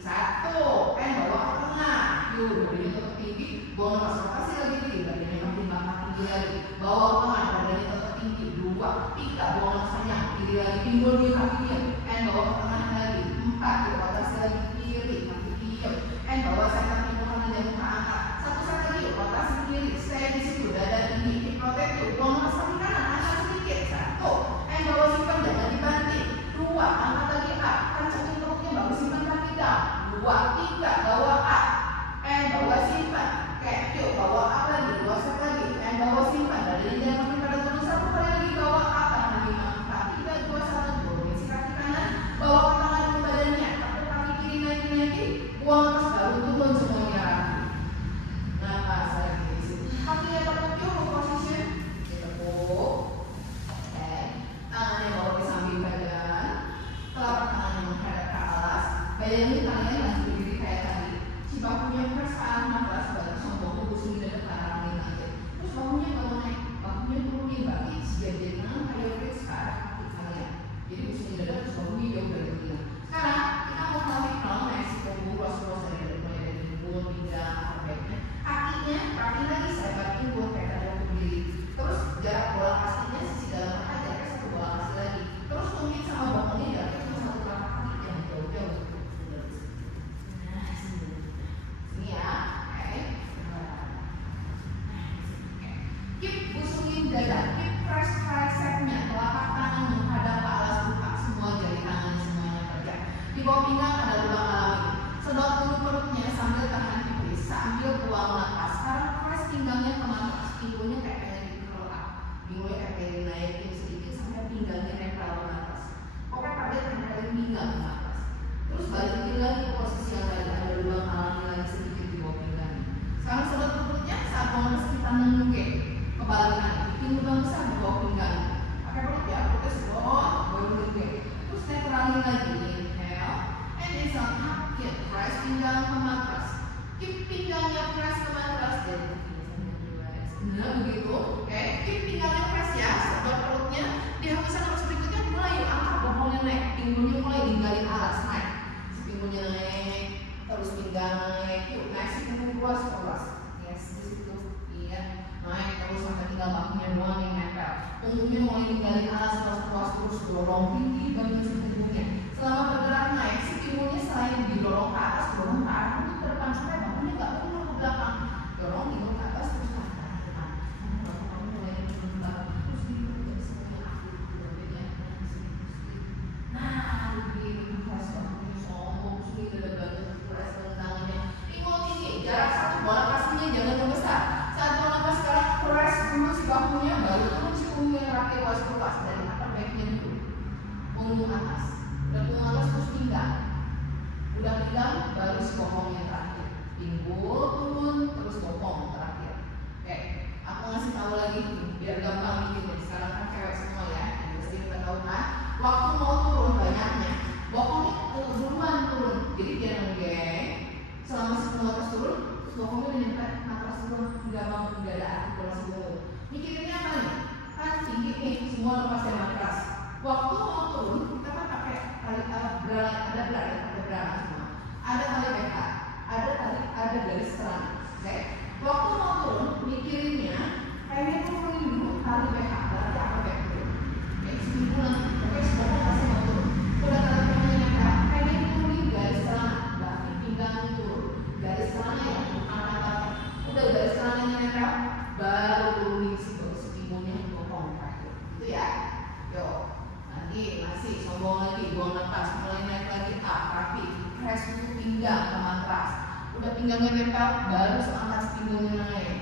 1, bawa ke tengah. Yuk, dadanya tetap tinggi, buang nafas pinggang, bawa up, and bawa simpan. Oke, yuk bawa up lagi, bawa set lagi, and bawa simpan. Badannya jangan makin pada turun. Satu kali lagi bawa up, tahan lagi 4, 3, 2, 1, turunin si kaki kanan, bawa ke tangan ke badannya, pakai kaki kiri naikin, buang lepas baru turun semuanya rapi. Napas lagi di sini. Kakinya tekuk yuk, position, ditekuk. Oke, tangannya bawa ke samping badan, telapak tangannya menghadap ke atas. Bayangin kalian lagi berdiri kayak tadi. Si bahunya press ke arah matras, balik sombongnya busungin dada ke arah angin aja. Terus bahunya nggak mau naik, bahunya turunin balik. Jadi tangan kayak press ke arah kaki kalian. Jadi busungin dada terus bahunya jauh dari kalian. Sekarang kita mau melatih naik si punggung luas-luas dari mulai dari mulut, pinggang, backnya. Kakinya rapi lagi, saya bagiin buat kayak tadi waktu berdiri. Terus jarak bola kakinya sisi dalam mata jaraknya 1 bola kaki lagi. Terus tumit sama bokongnya jaraknya cuma 1 telapak kaki, jangan jauh-jauh. Nah, sini ya, oke. Keep busungin dada, keep press tricepnya, telapak tangan menghadap ke alas buka, semua jari tangan semuanya kerja. Di bawah pinggang ada lubang alami. Sedot dulu perutnya sambil tahan tipis, sambil buang napas. Sekarang press pinggangnya ke matras, pinggulnya kayak pengen curl up, pinggulnya kayak pengen naikin sedikit sampai pinggangnya nempel ke matras. Pokoknya kalian nempelin pinggang ke matras. Terus balikin lagi ke posisi yang tadi, ada lubang alami lagi sedikit di bawah pinggangnya. Sekarang sedot perutnya, saat buang napas kita nunjukin kebalikan, bikin lubang besar di bawah pinggang. Pakai perut ya, perutnya sebawah, baru nunjukin. Terus netralin lagi, inhale, and exhale, tarik, press pinggang ke matras. Keep pinggangnya press ke matras dan nah begitu, oke. Keep pinggangnya press ya, sedot perutnya. Di hembusan nafas berikutnya mulai yuk, angkat bokongnya naik, pinggulnya mulai ninggalin alas, naik. Si pinggulnya naik, terus pinggang naik, yuk naik si punggung luas. Yes, di situ, iya. Naik terus sampai tinggal bahunya doang yang nempel. Punggungnya mulai ninggalin alas, terus dorong tinggi bagian si punggungnya. Selama bergerak naik, si pinggulnya selain didorong ke atas, dorong ke arah untuk ke depan sampai bahunya nggak turun ke belakang. Dorong pinggul ke atas terus ke depan. Kamu mulai turun ke belakang terus diturun semuanya aktif badannya. Nah, begini press bahunya sombong, sini dada belakang press tangannya. Pinggul tinggi, jarak 1 bola kakinya jangan membesar. Saat mau napas sekarang press dulu si bahunya, baru turun si punggungnya rapi luas dari upper backnya dulu. Punggung atas. Udah punggung atas terus pinggang. Udah pinggang baru si bokongnya terakhir. Pinggul turun terus bokong terakhir. Oke, aku ngasih tahu lagi biar gampang bikinnya. Sekarang kan cewek semua ya, pasti kita tahu kan. Waktu mau turun banyaknya, bokongnya duluan turun. Jadi dia nenggeng. Selama si punggung atas turun, bokongnya udah nyampe matras turun, nggak ada artikulasi bokong. Mikirinnya apa nih? Kan tinggi nih, semua lepas dari matras. Waktu mau turun, kita kan pakai tali ada berana semua. Ada tali BH, ada garis celana. Oke? Waktu mau turun, mikirinnya kayaknya turunin dulu tali BH, berarti apa back turun. Oke, simpulan. Oke, semua pasti mau turun. Udah tali BH-nya nempel, kayaknya turunin garis celana, berarti pinggangnya turun. Garis celana ya, bukan rata-rata. Udah garis celananya nempel, baru turunin situ, pinggulnya bokong terakhir. Itu ya. Yuk. Nanti masih sombong lagi, buang napas, mulai naik lagi, rapi, press dulu pinggang ke matras. Udah pinggangnya nempel, baru angkat pinggulnya naik.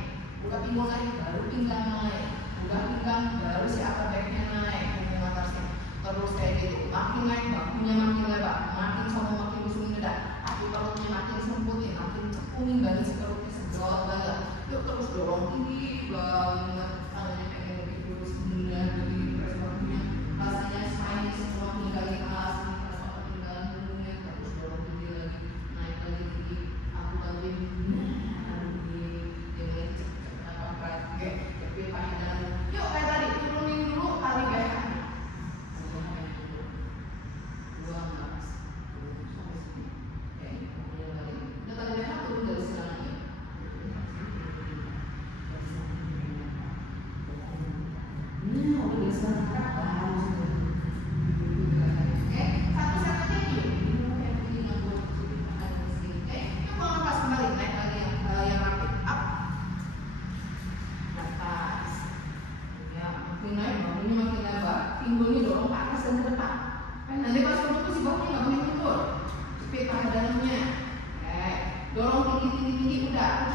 Udah pinggul naik, baru pinggang naik. Udah pinggang, baru si upper backnya naik, punggung atasnya. Terus kayak gitu, makin naik, bahunya makin lebar, makin sombong, makin busungin dada. Kaki perutnya makin semputin, makin cekungin banget si perutnya segala banget. Yuk terus dorong tinggi banget, tangannya pengen lebih lurus, benar dari press bahunya. Rasanya spine semua ninggalin alas, ninggalin punggungnya, terus dorong tinggi lagi, naik lagi tinggi. Aku bantuin, begini, dia mulai cepet-cepet napas, oke, tapi panjang. Yuk kayak tadi, turunin dulu tali BH. Buang napas, turun sampai sini, oke, kemudian balik. Udah tali BH turun dari selananya.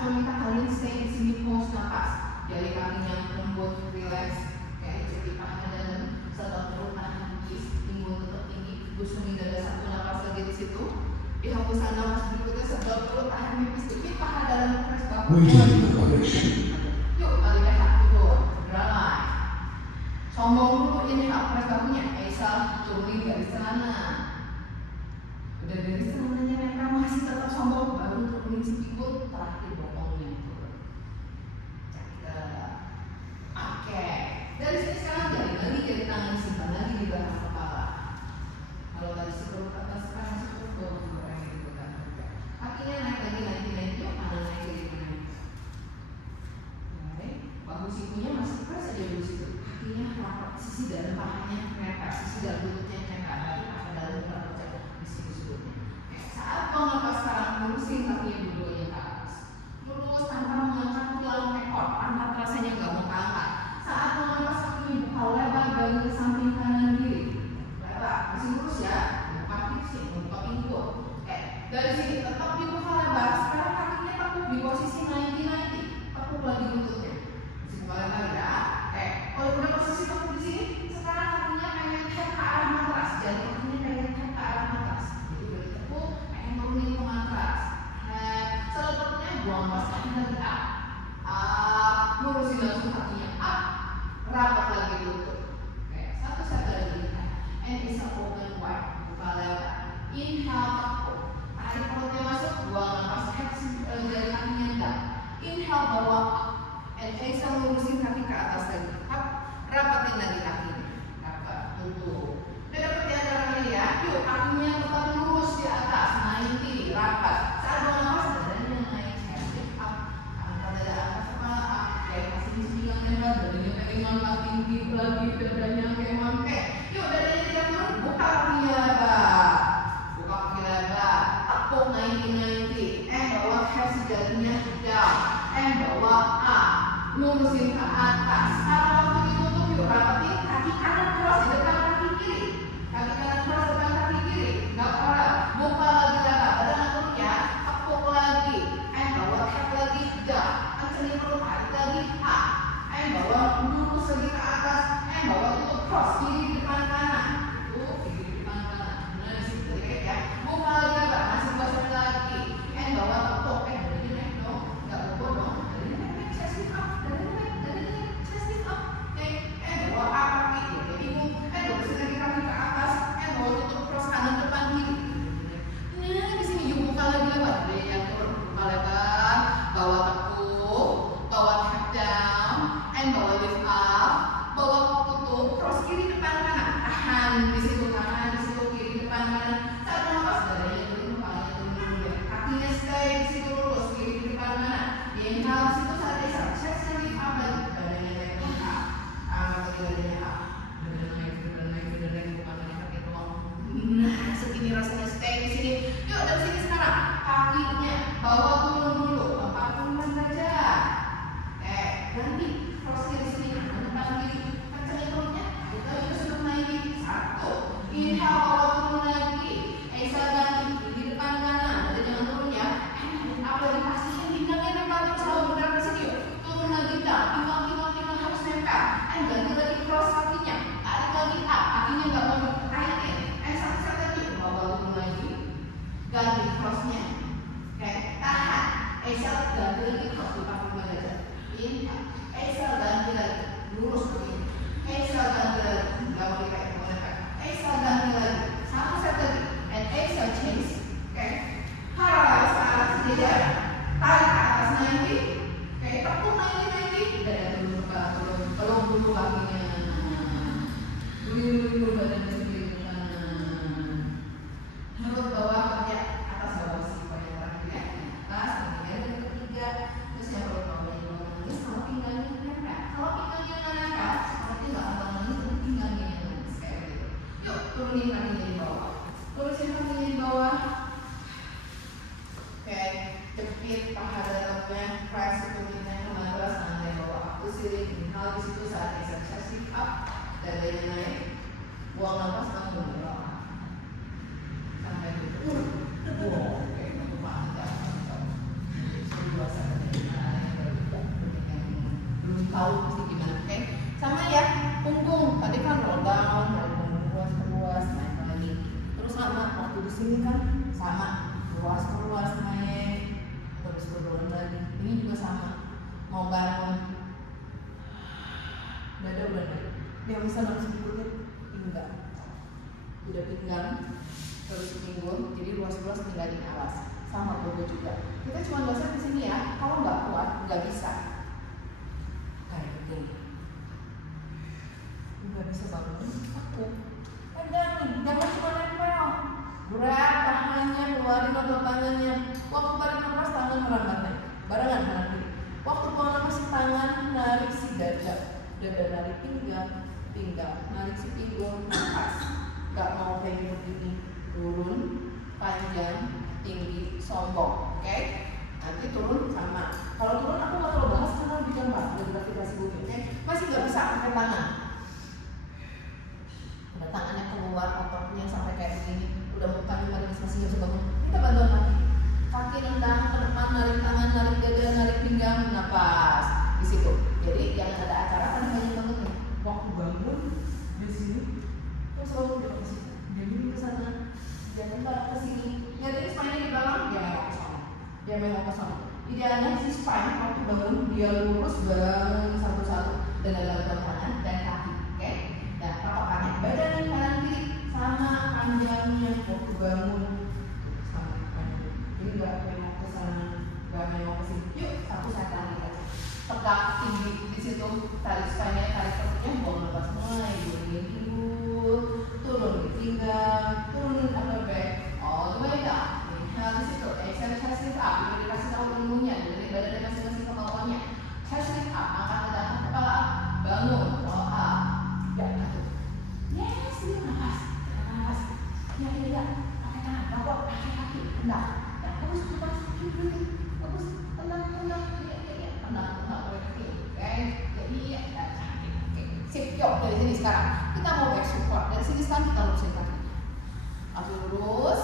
coba minta kalian stay di sini, pause nafas. Jari kakinya lembut, relax. Oke, jadi paha dalam, sedot perut, tahan hembus, timbul tetap tinggi, busungin dada, satu nafas lagi di situ. Di hembusan nafas berikutnya sedot perut, tahan hembus, tapi paha dalam press bahu. Yuk, balik ke hati dulu, ramai. Sombong dulu ini press bahunya. Exhale, turunin dari celana. Udah dari celananya mereka masih tetap sombong, baru turunin si pinggul, terakhir bokongnya turun. Cakep. Oke. Dari sini sekarang jari tangan simpan lagi di belakang kepala. Kalau tadi sebelum ke atas, sekarang sebelum ke bawah yang di belakang juga. Kakinya naik lagi, naik. Yuk, kanan naik jadi naik. Oke. Bahu sikunya masih press aja dulu situ. Kakinya rapat, sisi dalam pahanya nempel, sisi dalam lututnya nempel, tapi paha dalam rapat di sini sebutnya. Saat mau ngelepas sekarang, lurusin kakinya dua-duanya ke atas. Lurus tanpa mengangkat tulang ekor, angkat rasanya nggak mau keangkat. Saat mau ngelepas kakinya buka lebar dari ke samping kanan kiri. Lebar, masih lurus ya. Buka fixing, buka pinggul. Oke, dari sini tetap dibuka lebar. Sekarang kakinya tekuk di posisi 90-90. Tekuk lagi lututnya. Masih buka lebar ya. Oke, kalau udah posisi tekuk di sini, sekarang kakinya pengen head ke arah matras. Jadi kakinya pengen head ke arah matras. Jadi udah ditekuk, pengen turunin ke matras. Head, selanjutnya buang pas kaki lagi up. Lurusin langsung kakinya up. Rapat lagi lutut. Oke, satu set lagi. And is open wide. Buka lebar. Inhale tekuk. Tarik perutnya masuk, buang nafas. Head dari kakinya down. Inhale bawa up. And exhale lurusin kaki ke atas lagi. Up. Rapatin lagi kakinya. Rapat. Tutup. Udah dapet ya caranya ya. Yuk, kakinya tetap lurus di atas. 90. Rapat. Saat buang nafas, dadanya naik. Chest up. Angkat dada, angkat kepala up. Kayak masih di sini yang nempel. Dadanya pengen ngangkat tinggi lagi. Dadanya kemang. Yuk, dadanya tidak turun. Buka kakinya lebar. Buka kaki lebar. Tekuk 90-90. Bawa head sejatinya down. Bawa up. Lurusin ke atas. Sekarang waktu ditutup, yuk rapetin kaki kanan cross di depan kaki kiri. Kaki kanan cross depan kaki kiri. Nggak parah. Buka lagi lebar. Badan turun ya. Tekuk lagi. Bawa head lagi down. Kencengin perut, tarik lagi up. Bawa lurus lagi ke atas. Bawa tutup cross kiri di depan kanan. Kiri di depan kanan. Nah di situ dikit ya. Buka lagi lebar. Masih gosok lagi. Bawa tekuk. Dari naik dong. Nggak bobot dong. Dari naik chest lift up. Dari naik chest lift up. Bawa kaki. Jadi bingung. Lurusin lagi kaki ke atas. Bawa tutup cross kanan depan kiri. Nah di sini yuk buka lagi lebar. Dari yang turun. Buka lebar. Bawa tekuk. Bawa head down. Bawa lift up. Bawa tutup cross kiri depan kanan. Tahan di situ, tahan di situ, kiri depan kanan. Saat nafas dadanya turun, kepalanya turun dulu. Kakinya stay di situ lurus, kiri di depan kanan. Inhale di situ saat exhale, chestnya lift up lagi. Dadanya naik ke up. Angkat lagi dadanya up. Dada naik, bukan naik kaki doang. Nah, segini rasanya stay di sini. Yuk dari sini sekarang kakinya bawa turun dulu, 45 derajat. Ganti crossnya di sini, kanan depan kiri. Kencengin perutnya, kita sudah naik. Satu. Inhale bawa turun lagi. Exhale ganti di depan kanan. Ada jangan turun ya. Up lagi pastiin pinggangnya nempel terus selalu bergerak di sini. Turun lagi down. Pinggang harus nempel. Ganti lagi cross kakinya. Tarik lagi up. Kakinya nggak mau dikaitin. Satu set lagi. Bawa turun lagi. Ganti crossnya. Tahan. Exhale ganti lagi cross di 45 derajat. Inhale. Exhale ganti lagi. Lurus begini. Exhale ganti lagi. Nggak mau dikaitin. Exhale ganti lagi. Satu set lagi. And exhale change. Harus ke atas sejajar. Tarik ke atas 90. Tekuk 90-90. Dada turun ke bawah, peluk dulu kakinya. Dulu badan sendiri ke kanan. Perut bawah kerja. Atas bawah sih. Pokoknya terakhir ya. Atas, kemudian yang ketiga. Terus yang perut bawahnya juga nangis. Kalau pinggangnya nempel. Kalau pinggangnya nggak nempel, seperti nggak akan nangis. Tapi pinggangnya yang nangis kayak gitu. Yuk, turunin kakinya di bawah. Turunin kakinya di bawah. Jepit paha dalamnya, press tutupnya ke matras, lantai bawah. Usirin inhale di situ saat exercise lift up, dadanya naik, buang nafas langsung di bawah. Sampai tutup. Wow, oke, untuk paha dalam. Dua set. Yang bisa nafas berikutnya pinggang. Udah pinggang, terus pinggul, jadi luas-luas tinggalin alas. Sama bobo juga. Kita cuma geser di sini ya. Kalau nggak kuat, nggak bisa. Kayak begini. Nggak bisa bangun, aku. Jangan cuma nempel. Berat tangannya, keluarin otot tangannya. Waktu tarik nafas, tangan merambat naik. Barengan kanan kiri. Waktu buang nafas, tangan narik si dada. Dada narik pinggang, narik si pinggul, nafas. Gak mau kayak begini. Turun, panjang, tinggi, sombong. Oke? Nanti turun sama. Kalau turun aku nggak terlalu bahas karena lebih gampang dari gravitasi bumi. Oke? Masih nggak bisa pakai tangan. Udah tangannya keluar, ototnya sampai kayak begini. Udah mau panjang narik masih nggak bisa bangun. Kita bantuan lagi. Kaki rendang ke depan, narik tangan, narik dada, narik pinggang, nafas di situ. Jadi jangan ada acara kan banyak banget nih. Waktu bangun di sini, terus bangun ke sini. Jadi ke sana, jangan balik ke sini. Nyari spine di belakang, dia mengok ke sana. Dia mengok ke sana. Idealnya si spine waktu bangun dia lurus bangun satu-satu dan ada tangan dan kaki. Oke? Dan tatapannya badan kanan kiri sama panjangnya waktu bangun. Ini nggak mengok ke sana, nggak mengok ke sini. Yuk, satu set lagi aja. Tegak tinggi di situ, tarik spine-nya, tarik kakinya, buang nafas mulai. Turunin pinggul, turun di pinggang, turunin upper back, all the way down. Inhale di situ, exhale chest lift up. Udah dikasih tahu ilmunya, dari badannya masing-masing ke bawahnya. Chest lift up, angkat ke dalam kepala, bangun, roll up. Ya, satu. Yes, ini nafas, nafas. Ya, pakai tangan, bawa, pakai kaki, hendak. Bagus, breathing, bagus, tenang, tenang, pakai kaki, oke, jadi ya, cantik, oke, sip, yuk dari sini sekarang, kita mau back support, dari sini sekarang kita lurusin kaki, kaki lurus,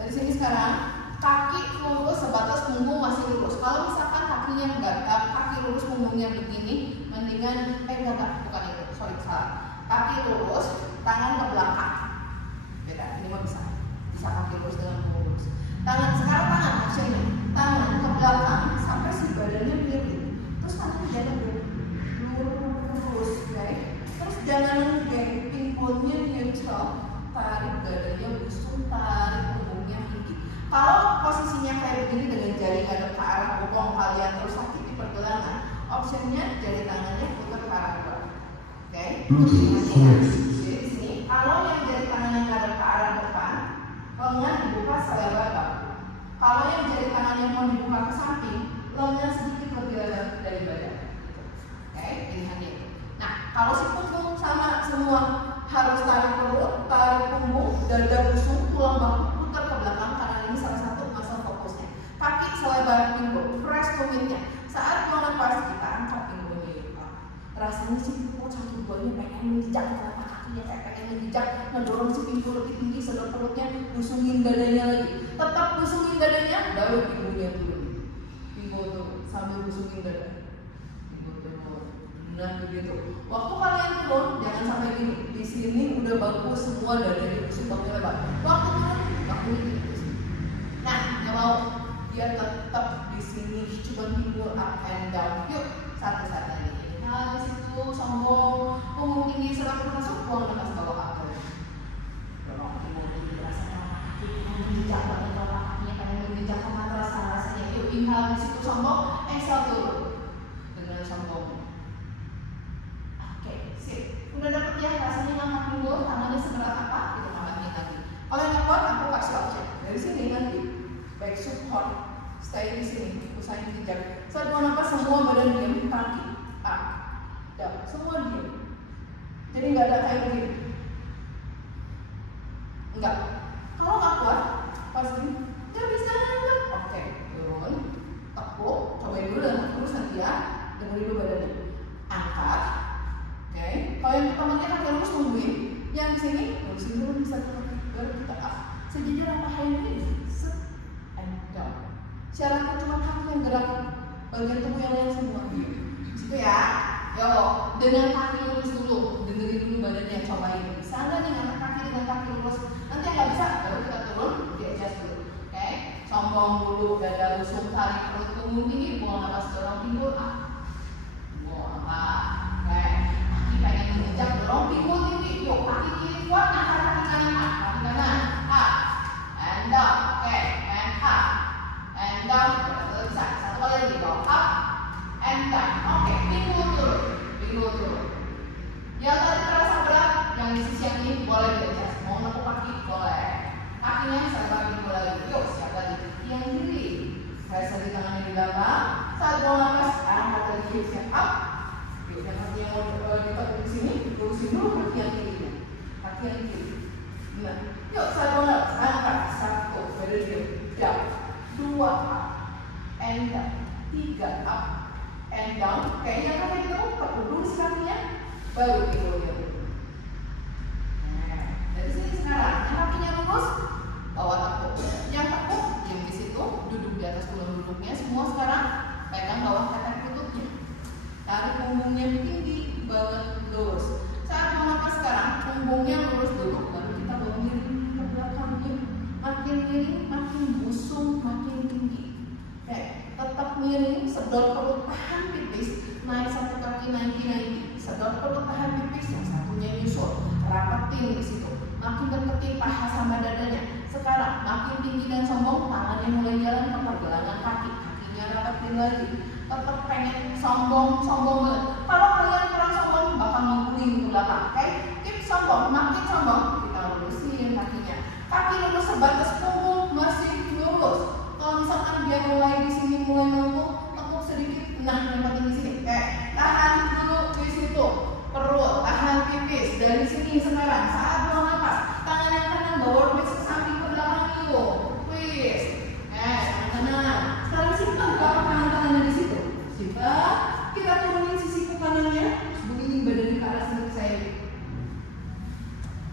dari sini sekarang, kaki lurus sebatas punggung masih lurus, kalau misalkan kakinya enggak, kaki lurus punggungnya begini, mendingan, enggak, bukan itu, sorry, salah, kaki lurus, tangan ke belakang, beda, ini mah bisa kaki lurus dengan punggung lurus. Tangan sekarang actionnya tangan ke belakang sampai si badannya miring, terus tangan jalan lurus, oke? Terus jangan kayak pinggulnya neutral, tarik dadanya busung, tarik punggungnya tinggi. Kalau posisinya kayak begini dengan jari ngadep ke arah bokong kalian terus sakit di pergelangan, optionnya jari tangannya putar ke arah luar, oke? Jadi di sini kalau yang jari tangannya ngadep ke arah depan, lengan dibuka selebar bahu. Kalau yang jari tangannya mau dibuka ke samping, lengan sedikit lebih lebar dari badan. Oke, pilihannya itu. Nah, kalau si punggung sama semua harus tarik perut, tarik punggung, dada busung, tulang bahu putar ke belakang karena ini salah satu muscle fokusnya. Kaki selebar pinggul, press to midnya. Saat buang nafas kita angkat pinggulnya. Rasanya si punggung satu buahnya pengen menjejak telapak kakinya, kayak pengen menjejak, mendorong si pinggul lebih tinggi, sedot perutnya, busungin dadanya lagi. Tetap busungin dadanya, baru pinggulnya turun. Pinggul turun, sambil busungin dada. Pinggul turun. Nah begitu. Waktu kalian turun, jangan sampai gini. Di sini udah bagus semua dadanya busung, bakunya lebar. Waktu turun, bakunya tinggi. Nah, yang mau dia tetap di sini, cuma pinggul up and down. Yuk, satu-satu lagi. Nah, di situ sombong, punggung tinggi, serang masuk, buang nafas bawah aku. Dorong pinggul, rasakan kaki, menjejak banget bawah kakinya, pengen menjejak ke matras, rasanya. Yuk, inhale di situ sombong, exhale turun dengan sombong. Oke, sip. Udah dapet ya rasanya ngangkat pinggul, tangannya seberat apa? Kita tambahin lagi. Kalau yang kuat, aku kasih option. Dari sini nanti, back support, stay di sini, usahain jejak. Saat buang nafas, semua badan diam, kaki up. Semua diam. Jadi nggak ada kayak begini. Enggak. Kalau nggak kuat, pas ini nggak bisa nggak. Oke, turun, tekuk, cobain dulu dan terus nanti ya. Dengerin dulu badannya. Angkat. Oke. Kalau yang pertamanya kaki lurus tungguin. Yang di sini lurusin dulu bisa kaki. Baru kita up. Sejujur apa hal ini? Set and down. Syaratnya cuma kaki yang gerak. Bagian tubuh yang lain semua. Situ ya. Yo, dengan kaki lurus dulu, dengerin dulu badannya, cobain. Bisa nggak nih ngangkat kaki dengan kaki lurus? Nanti nggak bisa, baru kita turun, di adjust dulu. Oke, sombong dulu, dada busung, tarik perut punggung tinggi, buang nafas, dorong pinggul, buang apa? Oke, kaki pengen menjejak, dorong kuat, angkat kaki kanan up, kaki kanan up, and down, oke, and up, and down, bisa, satu kali lagi, go up, and down, oke, pinggul turun. Yang tadi terasa berat, yang di sisi yang ini boleh di-adjust, mau nepuk kaki, boleh, kakinya sampai pinggul lagi, yuk, siap lagi, yang kiri, press lagi tangannya di belakang, saat buang nafas, angkat lagi, siap up. Yang kaki yang mau ditekuk di sini, lurusin dulu kaki yang kiri. Nah, yuk satu nafas, angkat, satu, berdiri, down, dua up, and down, tiga up, and down. Kayaknya kaki kita tekuk dulu si kakinya, baru pinggulnya. Nah, dari sini sekarang, yang kakinya lurus, bawa tekuk. Yang tekuk, yang di situ, duduk di atas tulang duduknya. Semua sekarang pegang bawah ketek lututnya. Tarik punggungnya tinggi banget, lurus. Saat mau nafas sekarang, punggungnya lurus dulu, baru kita bawa miring ke belakangnya. Makin miring, makin busung, makin tinggi. Oke, tetap miring, sedot perut, tahan pipis. Naik satu kaki, naik. Sedot perut, tahan pipis. Yang satunya nyusul, rapetin di situ. Makin deketin paha sama dadanya. Sekarang makin tinggi dan sombong, tangannya mulai jalan ke pergelangan kaki. Kakinya rapetin lagi. Tetap pengen sombong banget. Kalau kalian kurang sombong, bakal mengguling ke belakang. Oke, keep sombong, makin sombong, kita lurusin kakinya. Kaki lurus sebatas punggung, masih lurus. Kalau misalkan dia mulai di sini, mulai melengkung, tekuk sedikit, nah nempatin di sini. Oke, tahan dulu di situ. Perut, tahan pipis. Dari sini sekarang, saat buang nafas, tangan yang kanan bawa twist ke samping ke belakang yuk. Twist. Tangan kanan. Sekarang simpan belakang tangan-tangannya di situ. Simpan. Kita turunin sisi kanannya. Begini badannya ke arah sini saya.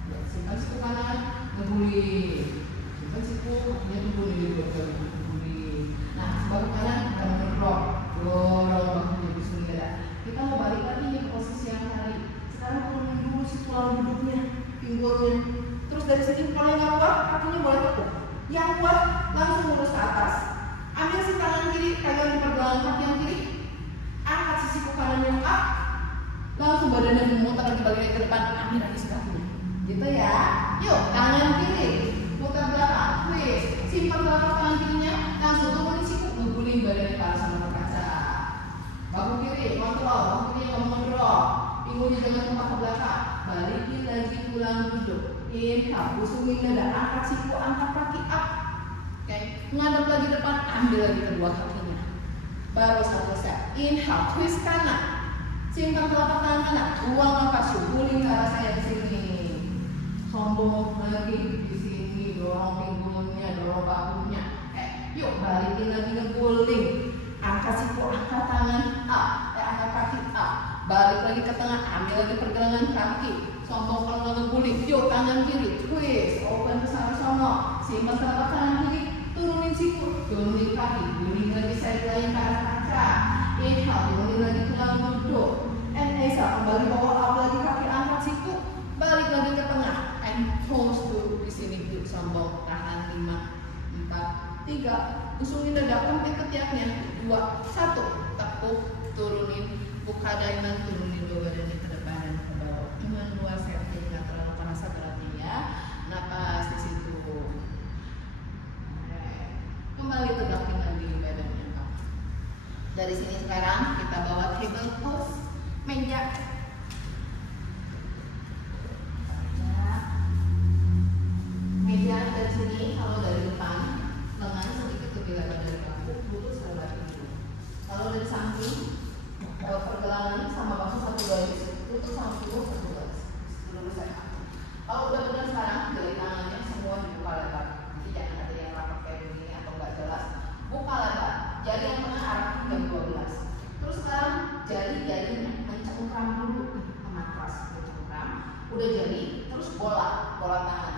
Ya, simpan siku kanan, ngeguling. Simpan siku, kakinya turunin ngeguling. Nah, baru kanan kita mendorong. Dorong bahunya di sini dada. Kita mau balik lagi nih ke posisi yang tadi. Sekarang turunin dulu si tulang duduknya, pinggulnya. Terus dari sini kalau yang nggak kuat, kakinya boleh tekuk. Yang kuat langsung lurus ke atas. Ambil si tangan kiri, pegang di pergelangan kaki yang kiri. Angkat sisi siku kanannya up. Langsung badannya memutar lagi balik ke depan. Ambil lagi si kakinya. Gitu ya. Yuk, tangan kiri, putar belakang, twist. Simpan telapak tangan kirinya, langsung turunin siku, ngeguling badannya ke arah sama kaca. Bahu kiri, kontrol, bahu kiri mengontrol. Pinggulnya jangan tumpah ke belakang. Balikin lagi tulang duduk. Inhale, busungin dada, angkat siku, angkat kaki up. Oke, ngadep lagi depan, ambil lagi kedua kakinya. Baru satu set. Inhale, twist kanan. Simpan telapak tangan kanan. Buang nafas, guling ke arah saya di sini. Sombong lagi di sini, dorong pinggulnya, dorong bahunya. Yuk balikin lagi ngeguling. Angkat siku, angkat tangan up. Angkat kaki up. Balik lagi ke tengah, ambil lagi pergelangan kaki. Sombong kalau nggak ngeguling. Yuk tangan kiri, twist, open ke sana sono. Simpan telapak tangan kiri, turunin siku, turunin kaki, guling lagi side lain ke arah kaca. Inhale, turunin lagi tulang duduk. And exhale, kembali bawa up lagi kaki, angkat siku, balik lagi ke tengah. And pause dulu di sini. Yuk sombong, tahan 5, 4, 3. Usungin dada, kempit ketiaknya. 2, 1. Tekuk, turunin, buka diamond, turunin dua badannya ke depan dan ke bawah. Cuma 2 set, jadi nggak terlalu terasa beratnya ya. Napas di situ. Kembali tegakin lagi badannya. Dari sini sekarang kita bawa table pose, meja. Meja dari sini, kalau dari depan, lengan sedikit lebih lebar dari kaku, lutut sebelah kiri. Kalau dari samping, bawa pergelangan sama bahu satu garis, lutut sama pinggul satu garis. Lurus saja. Kalau udah benar sekarang, jari tangannya semua dibuka lebar. Jadi jangan ada yang rapat kayak begini atau nggak jelas. Buka lebar. Jari yang tengah arah ke 12. Terus sekarang jari-jarinya mencengkram dulu ke matras, mencengkram. Udah jadi, terus bola tangan.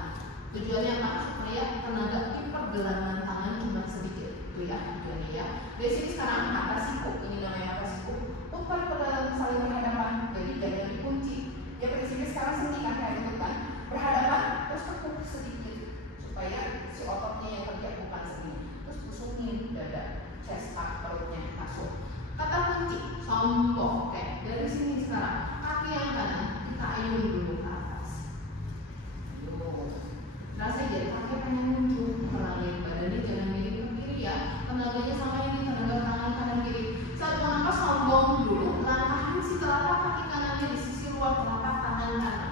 Tujuannya apa? Supaya tenaga di pergelangan tangan cuma sedikit. Itu ya tujuannya ya. Dari sini sekarang atas siku, ini namanya atas siku. Umpan ke dalam saling berhadapan. Jadi jangan dikunci. Ya prinsipnya sekarang seperti kan kayak gitu kan. Berhadapan terus tekuk sedikit supaya si ototnya yang kerja bukan segini. Terus pusungin dada, chest up, perutnya masuk. Kata kunci sombong. Oke, dari sini sekarang kaki yang kanan kita ayun dulu ke atas. tenaganya sama ini, tenaga tangan kanan kiri. Saat mau nafas sombong dulu, langkahin si telapak kaki kanannya di sisi luar telapak tangan kanan.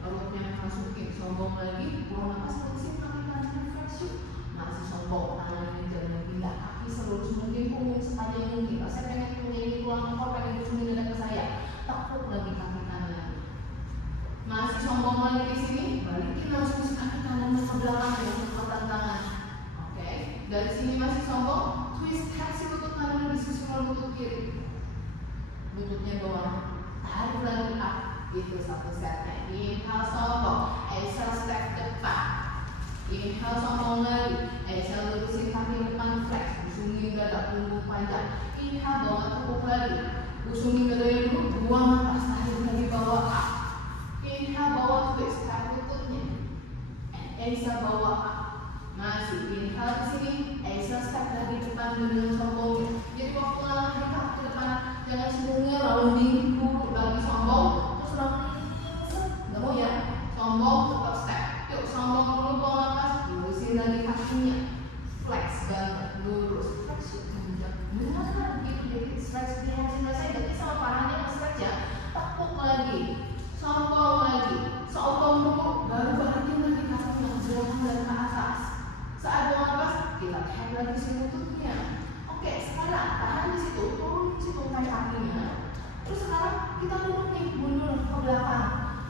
Perutnya masukin, sombong lagi, buang nafas, terusin kaki kanannya flex yuk. Masih sombong, tangannya jangan pindah, kaki selurus mungkin, punggung sepanjang mungkin. Saya pengen punya ini tulang ekor, pengen busungin dada ke saya. Tekuk lagi kaki kanan. Masih sombong lagi di sini, balikin langsung kaki kanannya ke belakang ya, kekuatan tangan. Oke, dari sini masih sombong, twist si lutut kanan di sisi lutut kiri. Lututnya bawah, tarik lagi up. Itu satu setnya. Inhale sombong, exhale step depan. Inhale sombong lagi, exhale lurusin kaki depan flex, busungin dada punggung panjang. Inhale bawa tekuk lagi, busungin dadanya dulu, buang nafas, tarik lagi bawa up. Inhale bawa twist, tarik lututnya. Exhale bawa up. Masih inhale di sini, exhale step lagi depan dengan sombongnya. Jadi waktu langkah kaki ke depan, jangan semuanya rounding dulu lagi sombong. Nggak mau ya, sombong tetap step. Yuk sombong dulu, bawa nafas, lurusin lagi kakinya, flex banget, lurus, flex yuk, benar begitu. Jadi stretch di hamstring saya berarti sama parahnya mas stretch ya. Tekuk lagi, sombong lagi, sombong dulu, baru balikin lagi kakinya ke belakang dan ke atas. Saat bawa nafas, kita tahan lagi si lututnya. Oke, sekarang tahan di situ, turun si tungkai kakinya. Terus sekarang kita turun nih, mundur ke belakang.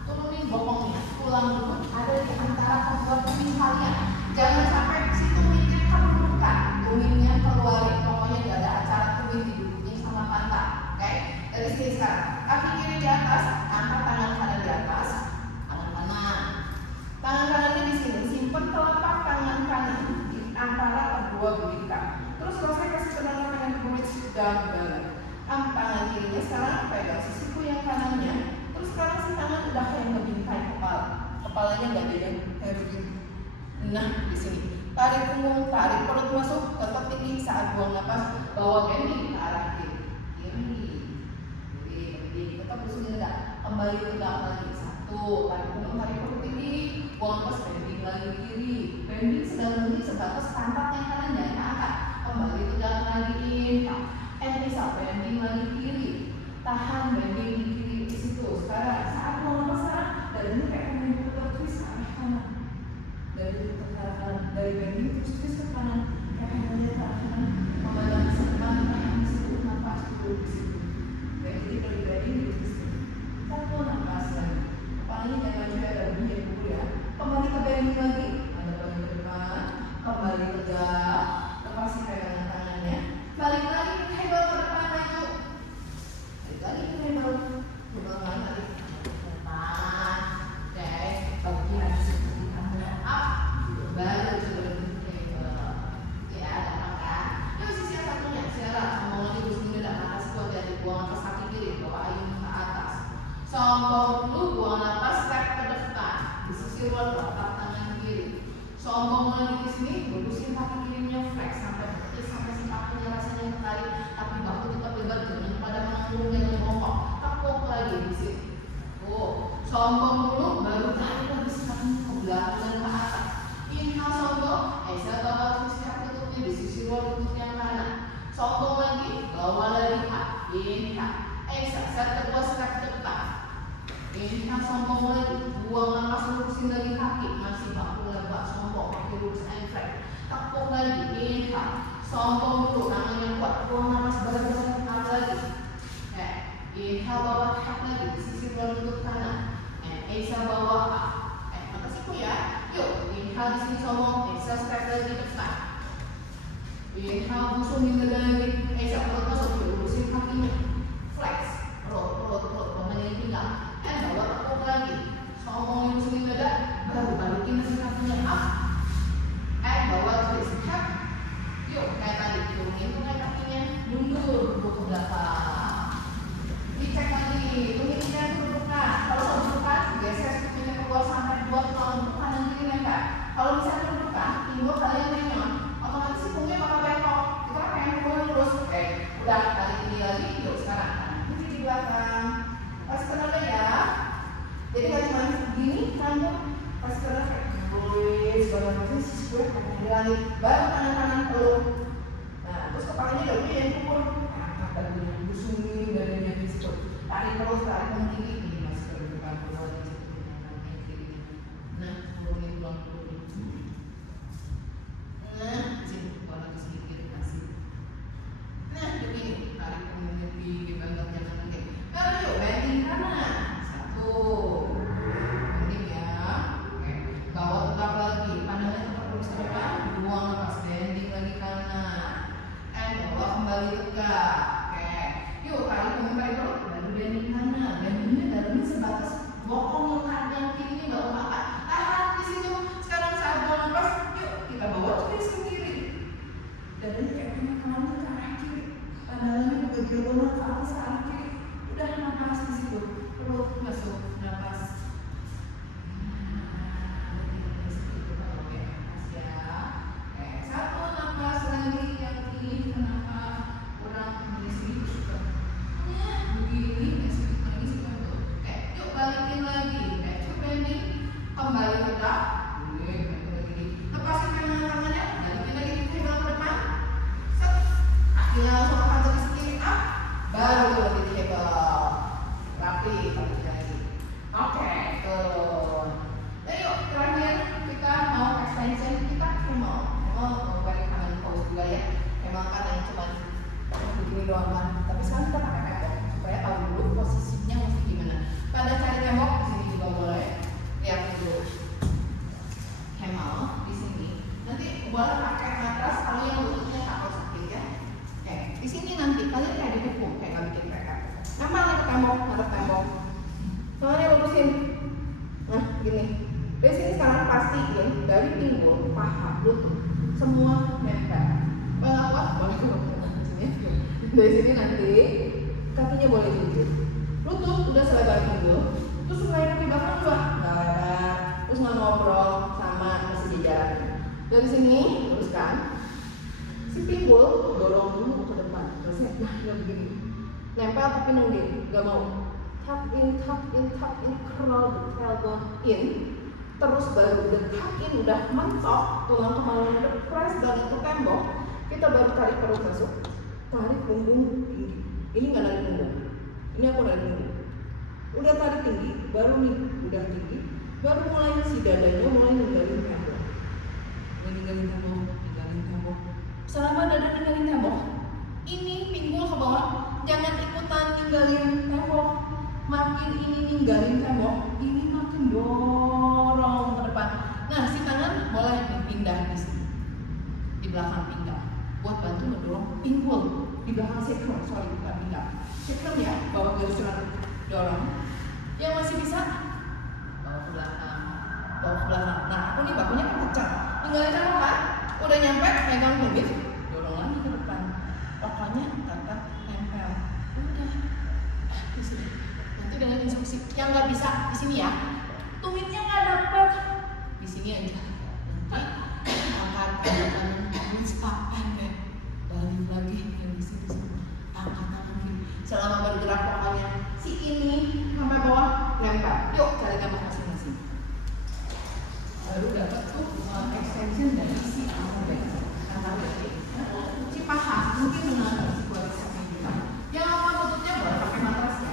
Turunin bokongnya, tulang dulu ada di antara kedua tumit kalian. Jangan sampai si tumitnya keburukan, tumitnya keluarin. Pokoknya gak ada acara tumit diduduknya sama pantat. Oke, dari sini sekarang kaki kiri di atas, angkat tangan kanan di atas, tangan kanan. Tangan kanannya di sini, simpen telapak tangan kanan di antara kedua bibir. Terus kalau saya kasih tendangan tangan ke bawah dan balik. Tangan kirinya sekarang pegang sisiku yang kanannya. Terus sekarang si tangan udah kayak ngebintai kepala. Kepalanya nggak jadi kayak begini. Nah di sini tarik punggung, tarik perut masuk, tetap tinggi saat buang nafas. Bawa bending ke arah kiri, kiri, tetap busungin dada. Kembali tegak lagi. Satu, tarik punggung, tarik perut tinggi, buang nafas, bending lagi kiri. Bending sedang berhenti sebatas pantat yang kanan jangan angkat. Kembali tegak lagi, inhale. Exhale, bending lagi kiri. Tahan bending di kiri di situ. Sekarang saat mau lepas sekarang dari ini kayak pemain putar twist ke arah kanan. Dari ke arah kanan, dari bending terus twist ke kanan. Kayak pemainnya ke arah kanan. Memandang ke depan, tahan di situ, nafas dulu di situ. Oke, jadi dari bending di situ. Satu nafas lagi. Kepalanya jangan juga ada bunyi dulu ya. Kembali ke bending lagi. Ada balik ke depan. Kembali tegak. Lepasi pegangan tangannya. Balik lagi ke hebel ke depan maju. Balik lagi ke hebel. Hebel mana tadi? Ke depan. Oke, bagian seperti kamera up. Baru turun ke hebel. Ya, ada apa? Yuk sisi yang satunya. Sekarang sombong lagi busungin dada, nafas kuat dari buang nafas kaki kiri, bawa ayun ke atas. Sombong dulu, buang nafas step ke depan. Di sisi luar telapak tangan kiri. Sombong lagi di sini, lurusin kaki kirinya flex sampai rasanya tertarik, tapi bahu tetap lebar, jangan pada menanggung, jangan bongkok. Tekuk lagi di sini. Sombong dulu, baru tarik lagi kakinya ke belakang dan ke atas. Inhale sombong, exhale bawa terus kaki lututnya di sisi luar lutut yang kanan. Sombong lagi, bawa lagi up. Inhale, exhale, set kedua step depan. Inhale sombong lagi, buang nafas, lurusin lagi kaki, masih bahu lebar, sombong, kaki lurus and flex. Tekuk lagi, inhale. Sombong dulu, tangannya kuat, buang nafas berat-berat lagi. Inhale bawa hak lagi di sisi luar lutut kanan. Exhale bawa up. Mata siku ya. Yuk, inhale di sini sombong, exhale step lagi depan. Inhale busungin dada lagi. Exhale perut masuk, lurusin kakinya. Flex, perut, pemain pinggang. Bawa tekuk lagi. Sombong busungin dada, baru balikin lagi kakinya up. Bawa twist hak. Yuk, kayak tadi, turunin tuh kayak kakinya, mundur ke belakang. Dicek lagi, tumitnya kedudukan. Kalau kedudukan, geser tumitnya keluar sampai buat tulang kanan kiri nempel. Kalau misalnya kedudukan, timbul kalian nengok, otomatis si punggungnya bakal bengkok. Kita kan pengen punggungnya lurus. Oke, udah kali ini lagi. Yuk sekarang, ini di belakang. Pas tenaga ya. Jadi nggak cuma gini, kamu pas tenaga. Squeeze, baru nafasnya squeeze, kakinya di langit. Baru tangan kanan peluk. Nah, terus kepalanya dagunya yang kukur. Angkat dagunya, busungin badannya di situ. Tarik terus, tarik ke kiri. Ini masih ke depan, keluar di situ. Kanan kiri. Nah, turunin tulang turunin. Nah, sini keluar lagi sedikit kasih. Nah, begini, tarik punggungnya di bawah jangan nanti. Lalu yuk, bending kanan. 1. Bending ya. Oke, bawa tetap lagi. Pandangannya tetap lurus ke depan. Buang nafas, bending lagi kanan. And bawa kembali tegak. Oke, yuk tarik punggung tarik perut. Lalu bending kanan. Bendingnya dalamnya sebatas bokong yang kiri nggak apa-apa. Tahan di situ. Sekarang saat bawa nafas, yuk kita bawa twist ke kiri. Dadanya kayak punya kanan ke arah kiri. Pandangannya juga diagonal ke atas ke arah kiri. Udah nafas di situ. Perut masuk nafas. Satu nafas lagi yang ini kenapa kurang di sini juga. Begini sedikit lagi suka tuh. Yuk balikin lagi. Yuk bending kembali tegak. Lepasin tangannya, balikin lagi ke depan depan. Set. Kakinya langsung angkat ke kiri up. Baru tuh di hebel. Rapi balik lagi. Oke, tuh. Dan yuk terakhir kita mau extension, kita camel. Camel balik kanan pose juga ya. Camel kan yang cuma begini doang kan. Tapi sekarang kita pakai tembok supaya tahu dulu posisinya mesti gimana. Pada cari tembok di sini juga boleh. Lihat dulu. Camel di sini. Nanti boleh pakai matras kalau yang lututnya takut sakit ya. Oke, di sini nanti kalian kayak dikepung, kayak nggak bikin PR. Nempel ke tembok, ngadep tembok. Soalnya lurusin. Nah, gini. Dari sini sekarang pastiin dari pinggul, paha, lutut, semua nempel. Kalau kuat, boleh turun ke sini. Dari sini nanti kakinya boleh jujur. Lutut udah selebar pinggul, terus selain kaki belakang juga nggak lebar. Terus nggak ngobrol sama masih jajaran. Dari sini luruskan. Si pinggul dorong dulu ke depan. Terusnya, nah begini. Nempel tapi nungging, nggak mau. Tuck in, curl the tailbone in. Terus baru udah tuck in, udah mentok, tulang kemaluan udah press banget ke tembok. Kita baru tarik perut masuk, tarik punggung tinggi. Ini nggak narik punggung, ini aku narik punggung. Udah tarik tinggi, baru nih udah tinggi, baru mulai si dadanya mulai ninggalin tembok. Ninggalin tembok. Selama dada ninggalin tembok, ini pinggul ke bawah, jangan ikutan ninggalin tembok. Makin ini ninggalin tembok, ini makin dorong ke depan. Nah, si tangan boleh dipindah di sini, di belakang pinggang, buat bantu mendorong pinggul di belakang sacrum, bukan pinggang. Sacrum ya, bawa garis dorong. Yang masih bisa bawa ke belakang. Nah, aku nih bakunya kan pecah. Ninggalin tembok kan, udah nyampe, megang pinggir, dorong lagi ke depan. Pokoknya tetap nempel. Udah di sini. Nanti dengan instruksi yang nggak bisa di sini ya, tumitnya nggak dapet di sini aja. Nanti angkat tangan terus pendek, balik lagi yang di sini angkat tangan kiri. Selama bergerak pokoknya si ini sampai bawah lempar. Yuk cari tembok masing-masing. Baru dapat tuh extension dari si antara si paha mungkin benar buat samping kita. Yang apa lututnya boleh pakai matras ya.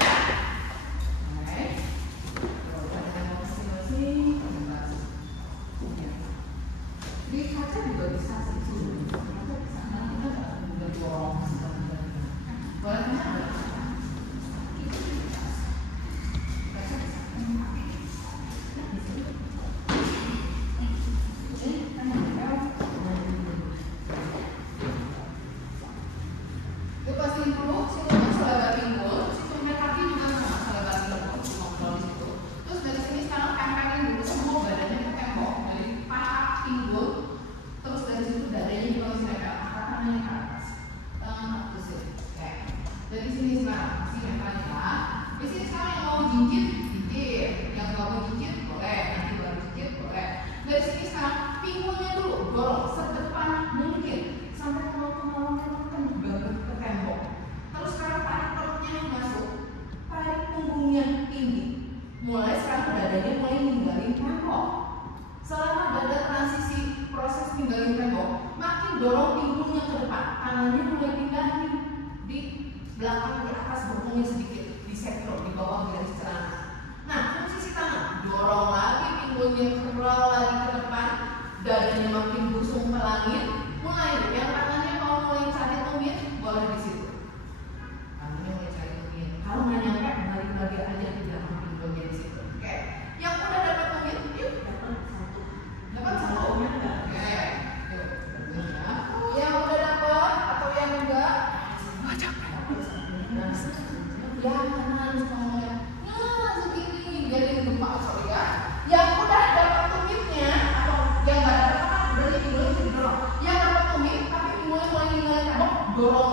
Di kaca juga bisa sih, kaca bisa. Nanti kita juga dorong boleh kan? Dari sini sekarang, sini ya. Di sini sekarang yang mau jinjit, yang nggak mau jinjit boleh, nanti baru jinjit boleh. Dari sini sekarang pinggulnya dulu dorong sedepan mungkin sampai kemaluan banget ke tembok. Terus sekarang tarik perutnya masuk, tarik punggungnya tinggi. Mulai sekarang dadanya mulai ninggalin tembok. Selama tumit sedikit, disekro di bawah garis celana. Nah, posisi tangan, dorong lagi pinggulnya, curl lagi ke depan, dadanya makin busung ke langit. Mulai, yang tangannya mau mulai cari tumit, boleh di situ. Tangannya mulai cari tumit. Kalau nggak nyampe, balik lagi aja di belakang pinggulnya di situ. Oke, yang udah dapat tumit, yuk dapat satu. Oke, yuk. Yang udah dapat atau yang enggak? Ya, karena harus ngomongnya segini, jadi gempa sorry ya. Yang udah dapat tumitnya atau yang nggak dapat apa? Berarti pinggulnya bisa didorong. Yang dapat tumit tapi pinggulnya mulai ninggalin tembok, dorong